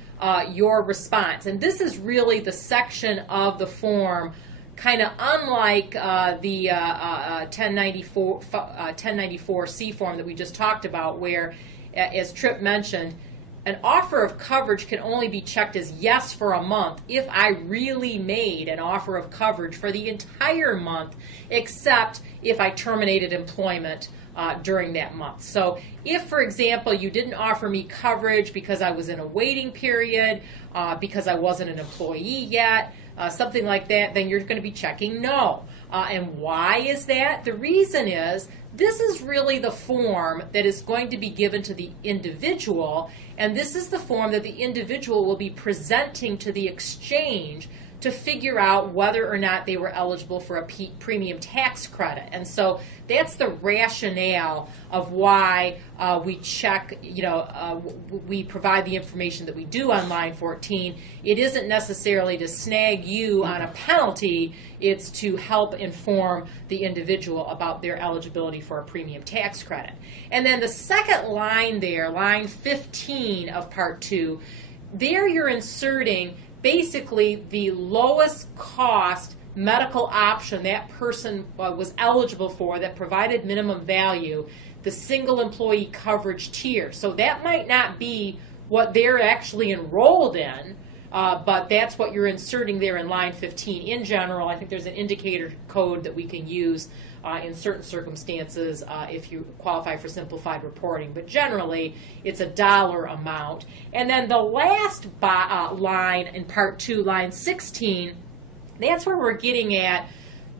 your response. And this is really the section of the form, kind of unlike the 1094C form that we just talked about, where, as Tripp mentioned, an offer of coverage can only be checked as yes for a month if I really made an offer of coverage for the entire month, except if I terminated employment during that month. So if, for example, you didn't offer me coverage because I was in a waiting period, because I wasn't an employee yet, something like that, then you're going to be checking no. And why is that? The reason is this is really the form that is going to be given to the individual, and this is the form that the individual will be presenting to the exchange to figure out whether or not they were eligible for a premium tax credit. And so that's the rationale of why we check, we provide the information that we do on line 14. It isn't necessarily to snag you on a penalty, it's to help inform the individual about their eligibility for a premium tax credit. And then the second line there, line 15 of Part 2, there you're inserting basically the lowest cost medical option that person was eligible for that provided minimum value, the single employee coverage tier. So that might not be what they're actually enrolled in, but that's what you're inserting there in line 15. In general, I think there's an indicator code that we can use in certain circumstances if you qualify for simplified reporting, but generally it's a dollar amount. And then the last line in Part 2, line 16, that's where we're getting at,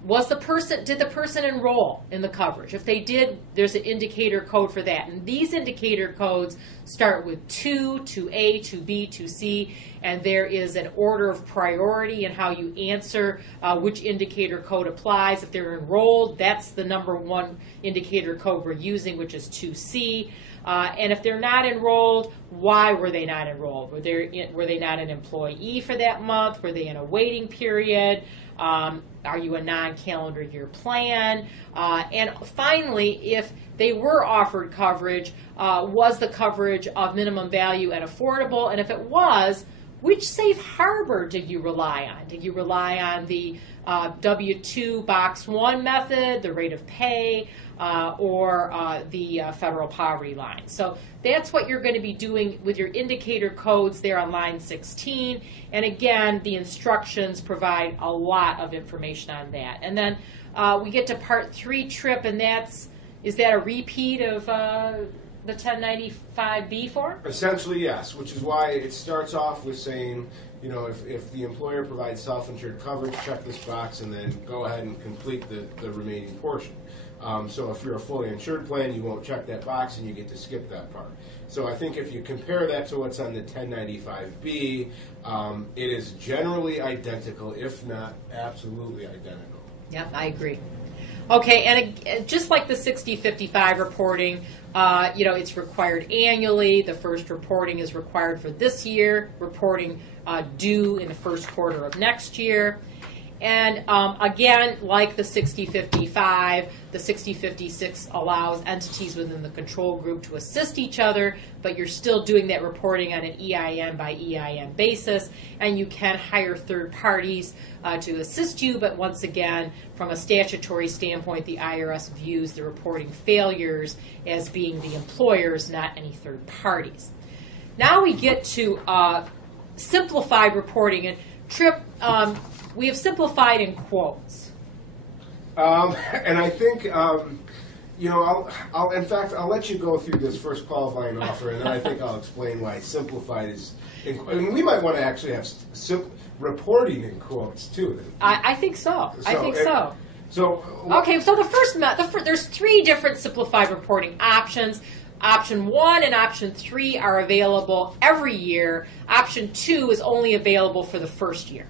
did the person enroll in the coverage? If they did, there's an indicator code for that. And these indicator codes start with 2, 2A, 2B, 2C, and there is an order of priority in how you answer which indicator code applies. If they're enrolled, that's the number one indicator code we're using, which is 2C. And if they're not enrolled, why were they not enrolled? Were they not an employee for that month? Were they in a waiting period? Are you a non-calendar year plan? And finally, if they were offered coverage, was the coverage of minimum value and affordable? And if it was, which safe harbor did you rely on? Did you rely on the W-2 Box 1 method, the rate of pay, or the federal poverty line? So that's what you're going to be doing with your indicator codes there on line 16. And again, the instructions provide a lot of information on that. And then we get to Part 3, Tripp, and is that a repeat of the 1095B form? Essentially, yes, which is why it starts off with saying, if the employer provides self-insured coverage, check this box and then go ahead and complete the remaining portion. So if you're a fully insured plan, you won't check that box and you get to skip that part. So I think if you compare that to what's on the 1095B, it is generally identical, if not absolutely identical. Yep, I agree. Okay, and just like the 6055 reporting, it's required annually. The first reporting is required for this year, reporting due in the first quarter of next year. And again, like the 6055, the 6056 allows entities within the control group to assist each other, but you're still doing that reporting on an EIN by EIN basis, and you can hire third parties to assist you, but once again, from a statutory standpoint, the IRS views the reporting failures as being the employers, not any third parties. Now we get to simplified reporting, and Tripp, we have simplified in quotes. And I think, in fact, I'll let you go through this first qualifying offer, and then I think I'll explain why simplified is. And we might want to actually have reporting in quotes too. I think so. I think so. So okay. So there's 3 different simplified reporting options. Option 1 and Option 3 are available every year. Option 2 is only available for the first year.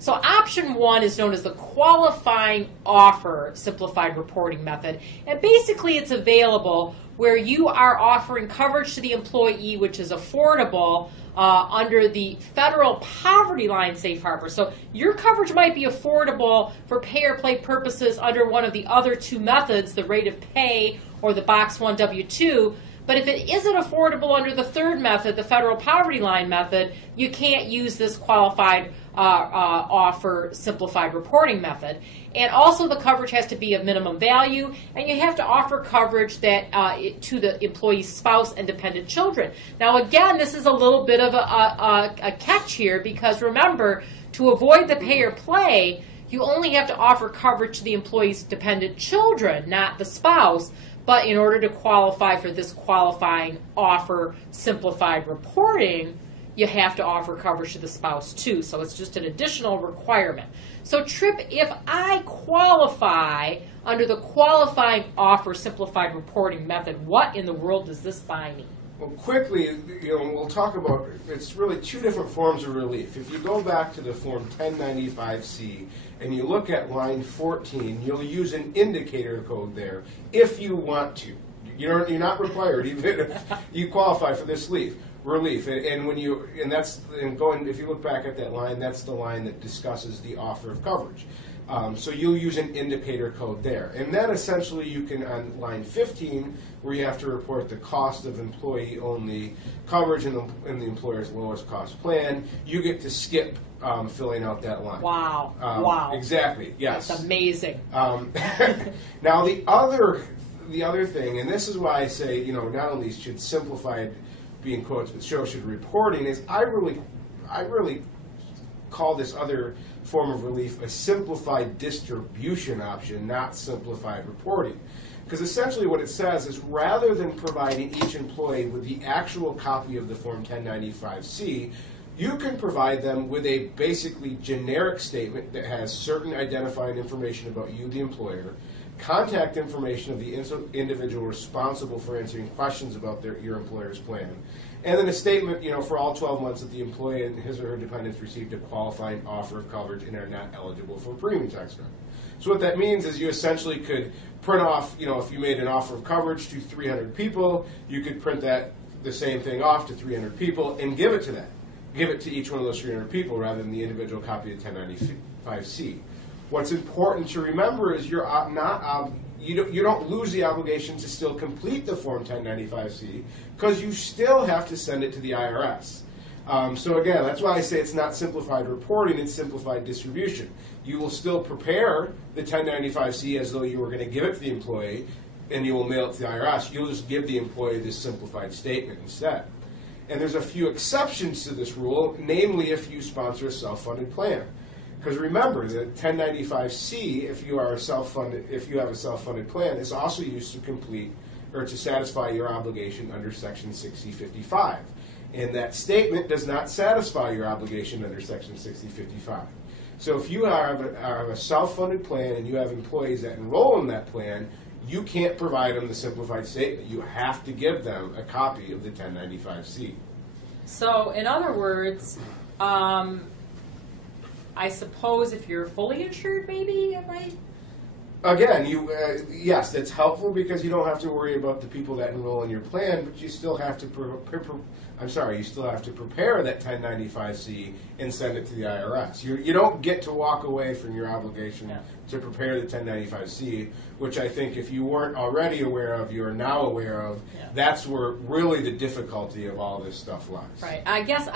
So Option 1 is known as the qualifying offer simplified reporting method. And basically it's available where you are offering coverage to the employee which is affordable under the federal poverty line safe harbor. So your coverage might be affordable for pay or play purposes under one of the other 2 methods, the rate of pay or the Box 1 W-2. But if it isn't affordable under the third method, the federal poverty line method, you can't use this qualified offer simplified reporting method. And also the coverage has to be of minimum value, and you have to offer coverage that to the employee's spouse and dependent children. Now again, this is a little bit of a catch here, because remember, to avoid the pay or play, you only have to offer coverage to the employee's dependent children, not the spouse. But in order to qualify for this qualifying offer simplified reporting, you have to offer coverage to the spouse too. So it's just an additional requirement. So Tripp, if I qualify under the qualifying offer simplified reporting method, what in the world does this buy me? Well, quickly, we'll talk about, it's really two different forms of relief. If you go back to the Form 1095C and you look at line 14, you'll use an indicator code there if you want to. You're not required, even if you qualify for this relief. And when you, and that's, and going, if you look back at that line, that's the line that discusses the offer of coverage. So you'll use an indicator code there. And then essentially you can, on line 15, where you have to report the cost of employee-only coverage in the employer's lowest cost plan, you get to skip filling out that line. Wow. Wow. Exactly, yes. That's amazing. Now the other thing, and this is why I say, not only should simplified be in quotes, but so should reporting, is I really call this other form of relief a simplified distribution option, not simplified reporting. Because essentially what it says is rather than providing each employee with the actual copy of the Form 1095C, you can provide them with a basically generic statement that has certain identifying information about you, the employer, contact information of the individual responsible for answering questions about your employer's plan, and then a statement, for all 12 months that the employee and his or her dependents received a qualifying offer of coverage and are not eligible for a premium tax credit. So what that means is you essentially could print off, if you made an offer of coverage to 300 people, you could print the same thing off to 300 people and give it to them. Give it to each one of those 300 people rather than the individual copy of 1095C. What's important to remember is you don't lose the obligation to still complete the Form 1095C because you still have to send it to the IRS. So again, that's why I say it's not simplified reporting, it's simplified distribution. You will still prepare the 1095C as though you were going to give it to the employee, and you will mail it to the IRS. You'll just give the employee this simplified statement instead. And there's a few exceptions to this rule, namely if you sponsor a self-funded plan. Because remember, the 1095C, if you have a self-funded plan, is also used to complete or to satisfy your obligation under Section 6055. And that statement does not satisfy your obligation under Section 6055. So if you have a self-funded plan and you have employees that enroll in that plan, you can't provide them the simplified statement. You have to give them a copy of the 1095C. So in other words, I suppose if you're fully insured, maybe, right? Again, yes, that's helpful because you don't have to worry about the people that enroll in your plan, but you still have to you still have to prepare that 1095C and send it to the IRS. You don't get to walk away from your obligation to prepare the 1095C, which I think if you weren't already aware of, you are now aware of. Yeah. That's where really the difficulty of all this stuff lies. Right. I guess,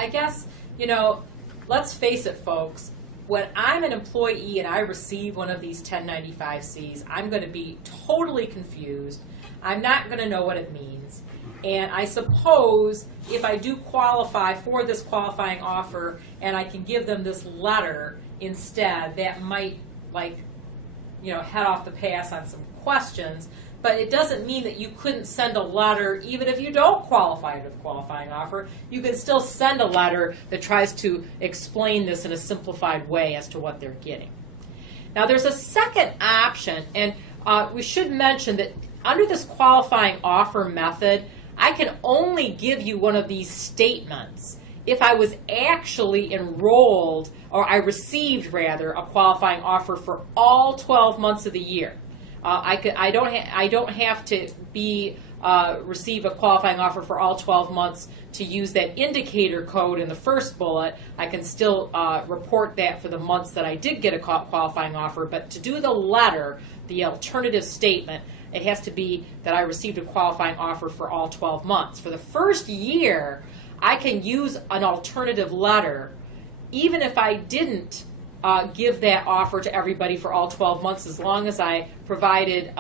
let's face it, folks. When I'm an employee and I receive one of these 1095Cs, I'm going to be totally confused. I'm not going to know what it means. And I suppose if I do qualify for this qualifying offer and I can give them this letter instead, that might, head off the pass on some questions. But it doesn't mean that you couldn't send a letter even if you don't qualify for the qualifying offer. You can still send a letter that tries to explain this in a simplified way as to what they're getting. Now there's a second option, and we should mention that under this qualifying offer method, I can only give you one of these statements if I was actually enrolled, or I received rather, a qualifying offer for all 12 months of the year. I don't have to receive a qualifying offer for all 12 months to use that indicator code in the first bullet. I can still report that for the months that I did get a qualifying offer, but to do the letter, the alternative statement, it has to be that I received a qualifying offer for all 12 months. For the first year, I can use an alternative letter even if I didn't give that offer to everybody for all 12 months, as long as I provided,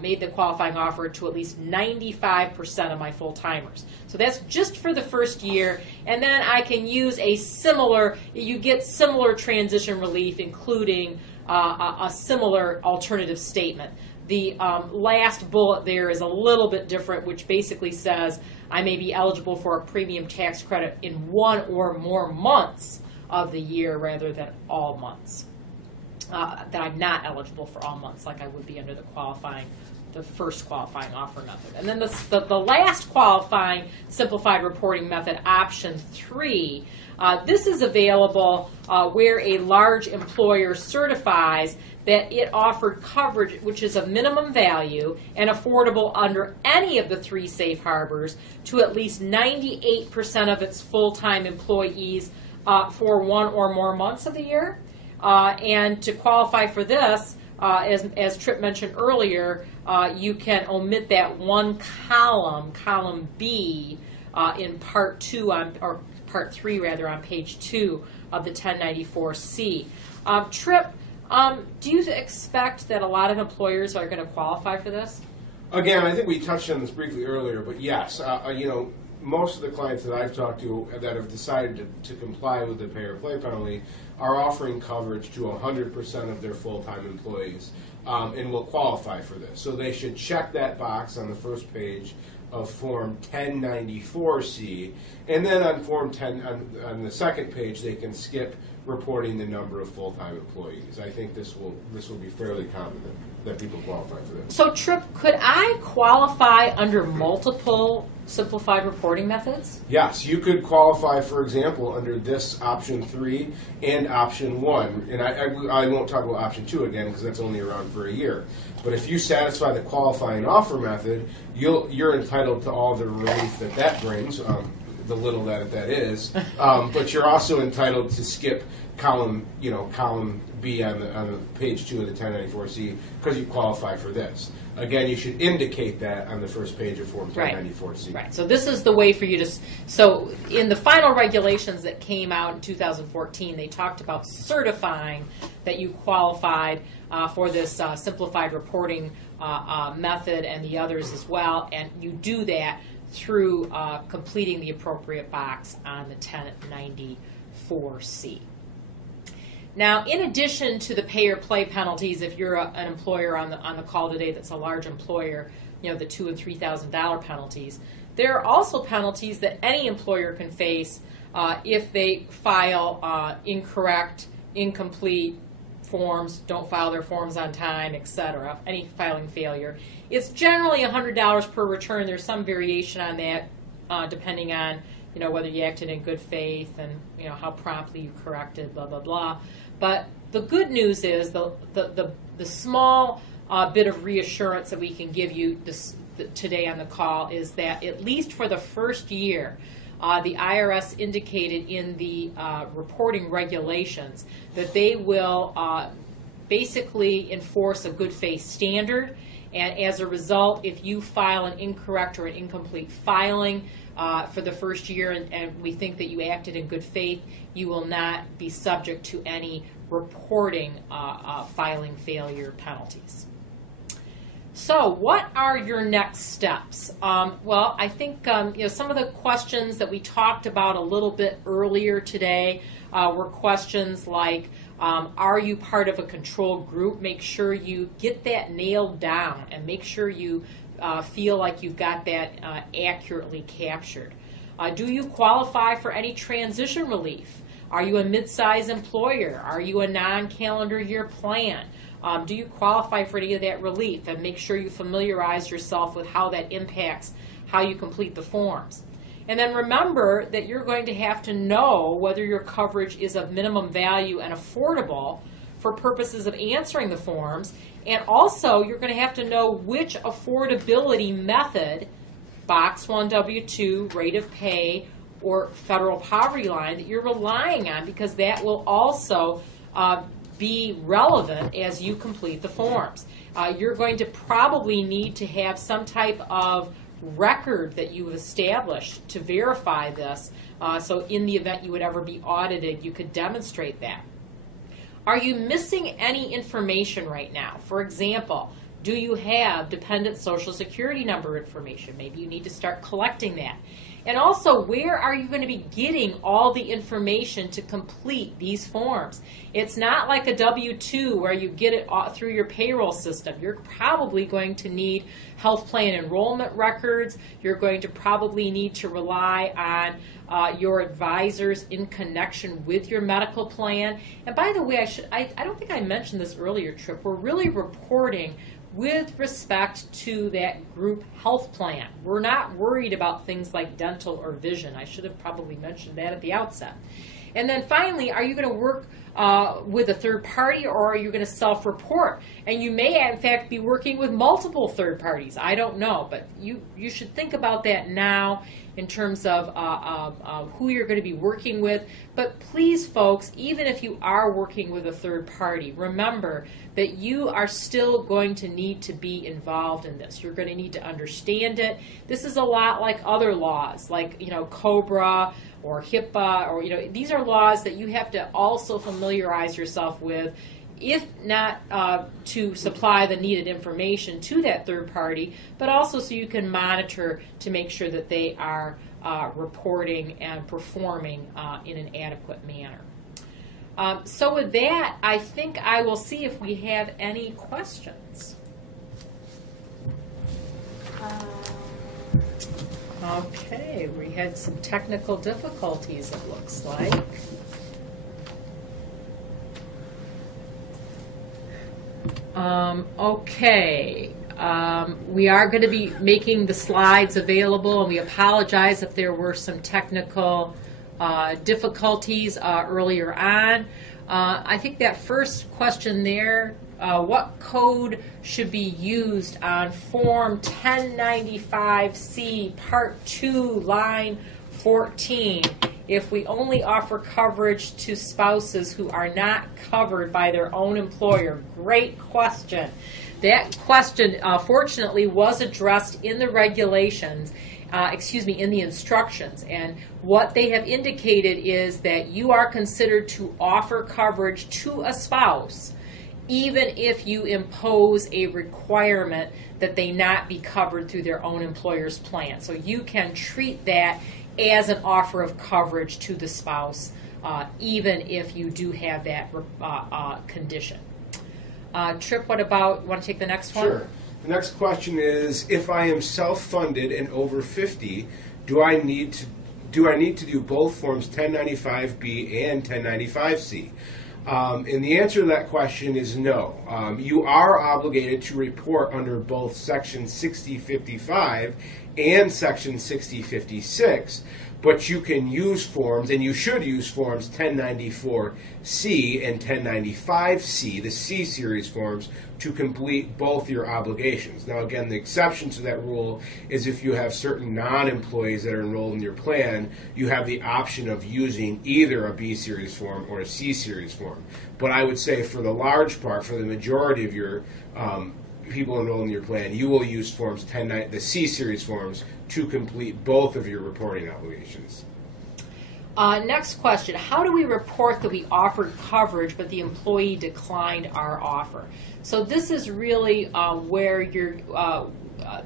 made the qualifying offer to at least 95% of my full-timers. So that's just for the first year, and then I can use you get similar transition relief, including a similar alternative statement. The last bullet there is a little bit different, which basically says I may be eligible for a premium tax credit in one or more months of the year rather than all months. That I'm not eligible for all months like I would be under the the first qualifying offer method. And then the last qualifying simplified reporting method, option 3, this is available where a large employer certifies that it offered coverage which is of minimum value and affordable under any of the 3 safe harbors to at least 98% of its full-time employees for 1 or more months of the year. And to qualify for this, as Tripp mentioned earlier, you can omit that one column, column B, in part 2 or part 3 rather, on page 2 of the 1094C. Tripp, do you expect that a lot of employers are going to qualify for this? Again, I think we touched on this briefly earlier, but yes, most of the clients that I've talked to that have decided to comply with the pay or play penalty are offering coverage to 100% of their full-time employees and will qualify for this. So they should check that box on the first page of Form 1094C, and then on Form 10 on the second page they can skip reporting the number of full-time employees. I think this will be fairly common that people qualify for this. So Tripp, could I qualify under multiple simplified reporting methods? Yes, you could qualify, for example, under this option 3 and option 1. And I won't talk about option 2 again because that's only around for a year. But if you satisfy the qualifying offer method, you're entitled to all the relief that brings, the little that is. But you're also entitled to skip column B on the page 2 of the 1094C because you qualify for this. Again, you should indicate that on the first page of Form 1094C. Right. So this is the way for you to. So in the final regulations that came out in 2014, they talked about certifying that you qualified for this simplified reporting method and the others as well, and you do that through completing the appropriate box on the 1094C. Now, in addition to the pay or play penalties, if you're an employer on the call today that's a large employer, the $2,000 and $3,000 penalties, there are also penalties that any employer can face if they file incorrect, incomplete forms, don't file their forms on time, etc. Any filing failure. It's generally $100 per return. There's some variation on that depending on whether you acted in good faith and how promptly you corrected, blah blah blah. But the good news is the small bit of reassurance that we can give you today on the call is that at least for the first year, the IRS indicated in the reporting regulations that they will basically enforce a good faith standard. And as a result, if you file an incorrect or an incomplete filing for the first year and we think that you acted in good faith, you will not be subject to any reporting filing failure penalties. So what are your next steps? Well, I think some of the questions that we talked about a little bit earlier today were questions like, are you part of a control group? Make sure you get that nailed down and make sure you feel like you've got that accurately captured. Do you qualify for any transition relief? Are you a midsize employer? Are you a non-calendar year plan? Do you qualify for any of that relief? And make sure you familiarize yourself with how that impacts how you complete the forms. And then remember that you're going to have to know whether your coverage is of minimum value and affordable for purposes of answering the forms. And also, you're going to have to know which affordability method, Box 1 W-2, rate of pay, or federal poverty line that you're relying on, because that will also be relevant as you complete the forms. You're going to probably need to have some type of record that you've established to verify this, so in the event you would ever be audited, you could demonstrate that. Are you missing any information right now? For example, do you have dependent Social Security number information? Maybe you need to start collecting that. And also, where are you going to be getting all the information to complete these forms? It's not like a W-2 where you get it through your payroll system. You're probably going to need health plan enrollment records. You're going to probably need to rely on your advisors in connection with your medical plan. And by the way, I don't think I mentioned this earlier, Tripp. We're really reporting with respect to that group health plan. We're not worried about things like dental or vision. I should have probably mentioned that at the outset. And then finally, are you going to work with a third party, or are you going to self-report? And you may, in fact, be working with multiple third parties. I don't know, but you should think about that now in terms of who you're going to be working with. But please, folks, even if you are working with a third party, remember that you are still going to need to be involved in this. You're going to need to understand it. This is a lot like other laws, like, you know, COBRA or HIPAA, or, you know, these are laws that you have to also familiarize yourself with, if not to supply the needed information to that third party, but also so you can monitor to make sure that they are reporting and performing in an adequate manner. So with that, I think I will see if we have any questions. Okay, we had some technical difficulties, it looks like. Okay, we are going to be making the slides available, and we apologize if there were some technical difficulties earlier on. I think that first question there, what code should be used on Form 1095C Part 2, line 14, if we only offer coverage to spouses who are not covered by their own employer? Great question. That question, fortunately, was addressed in the regulations, in the instructions. And what they have indicated is that you are considered to offer coverage to a spouse even if you impose a requirement that they not be covered through their own employer's plan. So you can treat that as an offer of coverage to the spouse, even if you do have that condition. Tripp, what about, want to take the next one? Sure. The next question is, if I am self-funded and over 50, do I need to do both Forms 1095B and 1095C? And the answer to that question is no. You are obligated to report under both Section 6055 and Section 6056, but you can use forms, and you should use forms 1094C and 1095C, the C series forms, to complete both your obligations. Now, again, the exception to that rule is if you have certain non-employees that are enrolled in your plan, you have the option of using either a B series form or a C series form. But I would say for the large part, for the majority of your people enrolled in your plan, you will use forms the C series forms to complete both of your reporting obligations. Next question, how do we report that we offered coverage but the employee declined our offer? So this is really where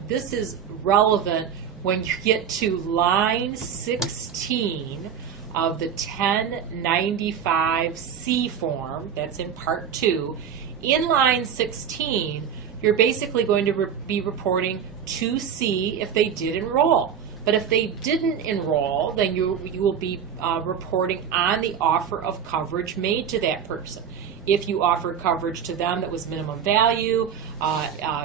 this is relevant when you get to line 16 of the 1095C form, that's in Part 2. In line 16, you're basically going to be reporting to C if they did enroll. But if they didn't enroll, then you will be reporting on the offer of coverage made to that person. If you offered coverage to them that was minimum value,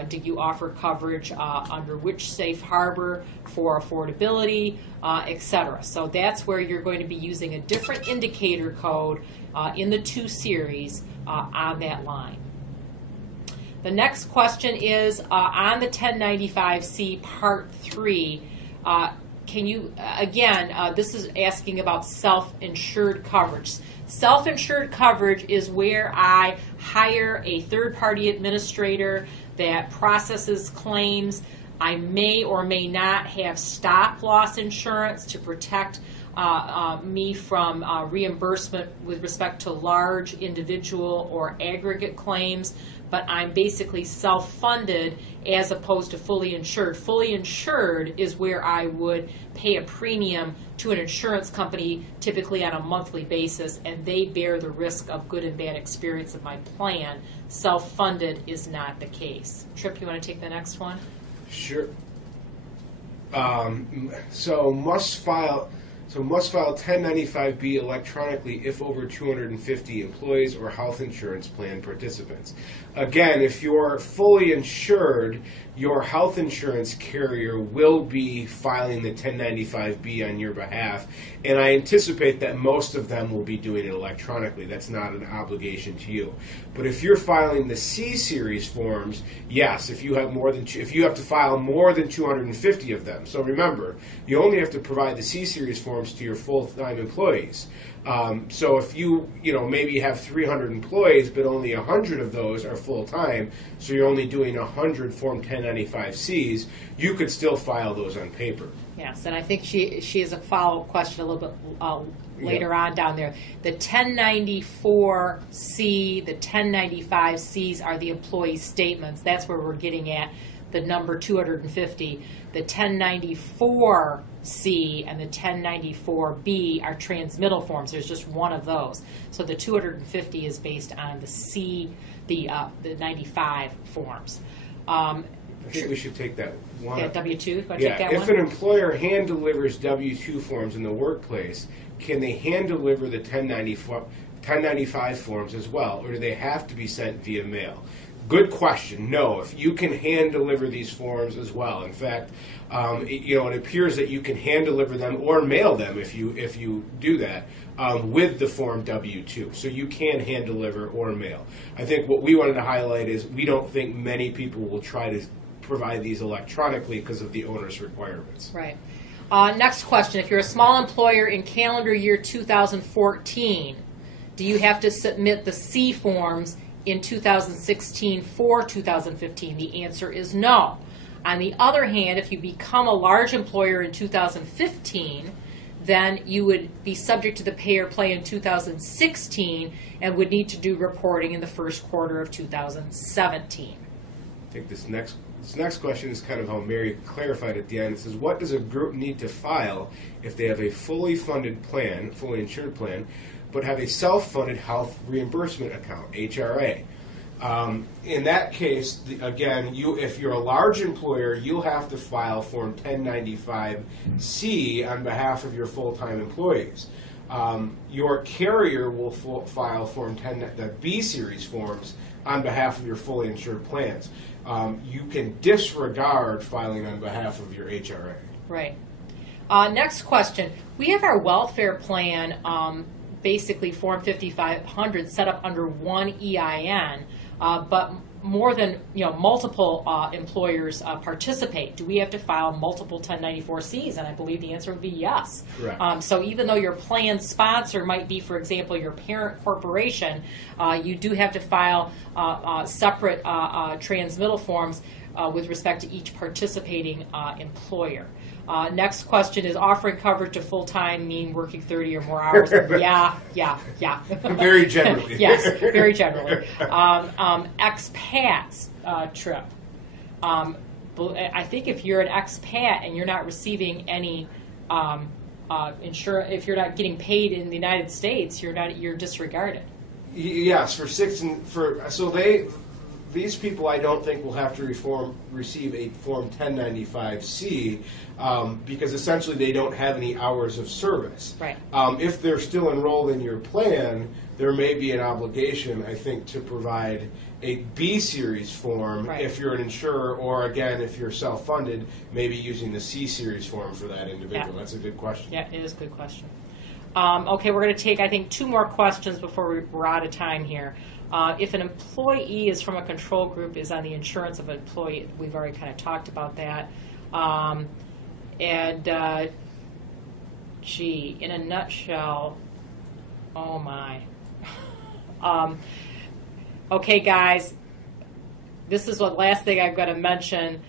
did you offer coverage under which safe harbor for affordability, etc. So that's where you're going to be using a different indicator code in the 2 series on that line. The next question is on the 1095C Part 3. Can you, again, this is asking about self-insured coverage. Self-insured coverage is where I hire a third-party administrator that processes claims. I may or may not have stop-loss insurance to protect me from reimbursement with respect to large individual or aggregate claims, but I'm basically self-funded as opposed to fully insured. Fully insured is where I would pay a premium to an insurance company, typically on a monthly basis, and they bear the risk of good and bad experience of my plan. Self-funded is not the case. Tripp, you want to take the next one? Sure. So must file So must file 1095B electronically if over 250 employees or health insurance plan participants. Again, if you're fully insured, your health insurance carrier will be filing the 1095B on your behalf, and I anticipate that most of them will be doing it electronically. That's not an obligation to you. But if you're filing the C-Series forms, yes, if you have to file more than 250 of them. So remember, you only have to provide the C-Series forms to your full-time employees. So if you maybe have 300 employees, but only 100 of those are full-time, so you're only doing 100 Form 1095Cs, you could still file those on paper. Yes, and I think she has a follow-up question a little bit later on down there. The 1094C, the 1095Cs are the employee statements. That's where we're getting at the number 250. The 1094C and the 1094B are transmittal forms. There's just one of those. So the 250 is based on the 95 forms. I think we should take that one. Yeah, W-2? If an employer hand delivers W-2 forms in the workplace, can they hand deliver the 1095 forms as well, or do they have to be sent via mail? Good question. No, if you can hand deliver these forms as well. In fact, it appears that you can hand deliver them or mail them if you do that with the form W-2. So you can hand deliver or mail. I think what we wanted to highlight is we don't think many people will try to provide these electronically because of the onerous requirements. Right. Next question. If you're a small employer in calendar year 2014, do you have to submit the C forms in 2016 for 2015? The answer is no. On the other hand, if you become a large employer in 2015, then you would be subject to the pay or play in 2016 and would need to do reporting in the first quarter of 2017. I think this next question is kind of how Mary clarified at the end. It says, what does a group need to file if they have a fully funded plan, fully insured plan, but have a self-funded health reimbursement account, HRA? In that case, again, if you're a large employer, you'll have to file Form 1095C on behalf of your full-time employees. Your carrier will file Form 10, the B-Series forms on behalf of your fully insured plans. You can disregard filing on behalf of your HRA. Right. Next question. We have our welfare plan, basically Form 5500, set up under one EIN, but more than multiple employers participate. Do we have to file multiple 1094Cs? And I believe the answer would be yes. Correct. So even though your plan sponsor might be, for example, your parent corporation, you do have to file separate transmittal forms with respect to each participating employer. Next question is, offering coverage to full-time mean working 30 or more hours? Yeah. Very generally. Yes, very generally. Expats, Tripp. I think if you're an expat and you're not receiving any insurance, if you're not getting paid in the United States, you're disregarded. Yes, these people, I don't think, will have to receive a Form 1095C because essentially they don't have any hours of service. Right. If they're still enrolled in your plan, there may be an obligation, I think, to provide a B-Series form if you're an insurer, or again, if you're self-funded, maybe using the C-Series form for that individual. Yeah. That's a good question. Yeah, it is a good question. Okay, we're going to take, I think, 2 more questions before we're out of time here. If an employee is from a control group, is on the insurance of an employee, we've already kind of talked about that. In a nutshell, oh my. Okay, guys, this is the last thing I've got to mention.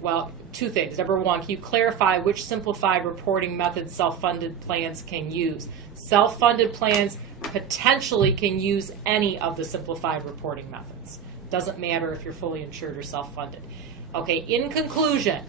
Well, 2 things. Number 1, can you clarify which simplified reporting methods self-funded plans can use? Self-funded plans potentially can use any of the simplified reporting methods. Doesn't matter if you're fully insured or self-funded. Okay, in conclusion,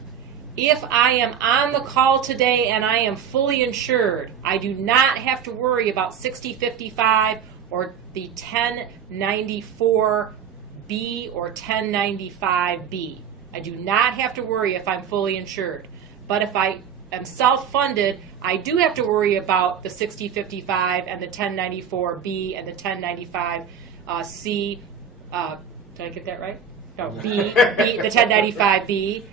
if I am on the call today and I am fully insured, I do not have to worry about 6055 or the 1094B or 1095B. I do not have to worry if I'm fully insured. But if I am self-funded, I do have to worry about the 6055 and the 1094B and the 1095C. Did I get that right? No, the 1095B.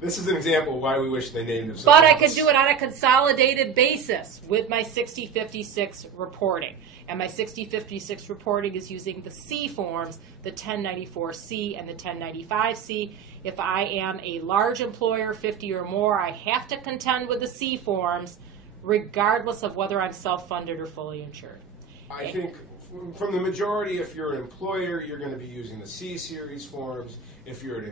This is an example of why we wish they named themselves. But I could do it on a consolidated basis with my 6056 reporting. And my 6056 reporting is using the C forms, the 1094C and the 1095C. If I am a large employer, 50 or more, I have to contend with the C forms, regardless of whether I'm self-funded or fully insured. I think from the majority, if you're an employer, you're going to be using the C series forms. If you're an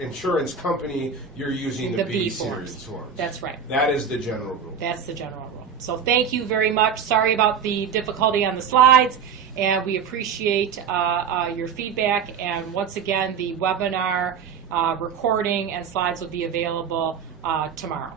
insurance company, you're using the B series forms. That's right. That is the general rule. That's the general rule. So thank you very much. Sorry about the difficulty on the slides, and we appreciate your feedback. And once again, the webinar recording and slides will be available tomorrow.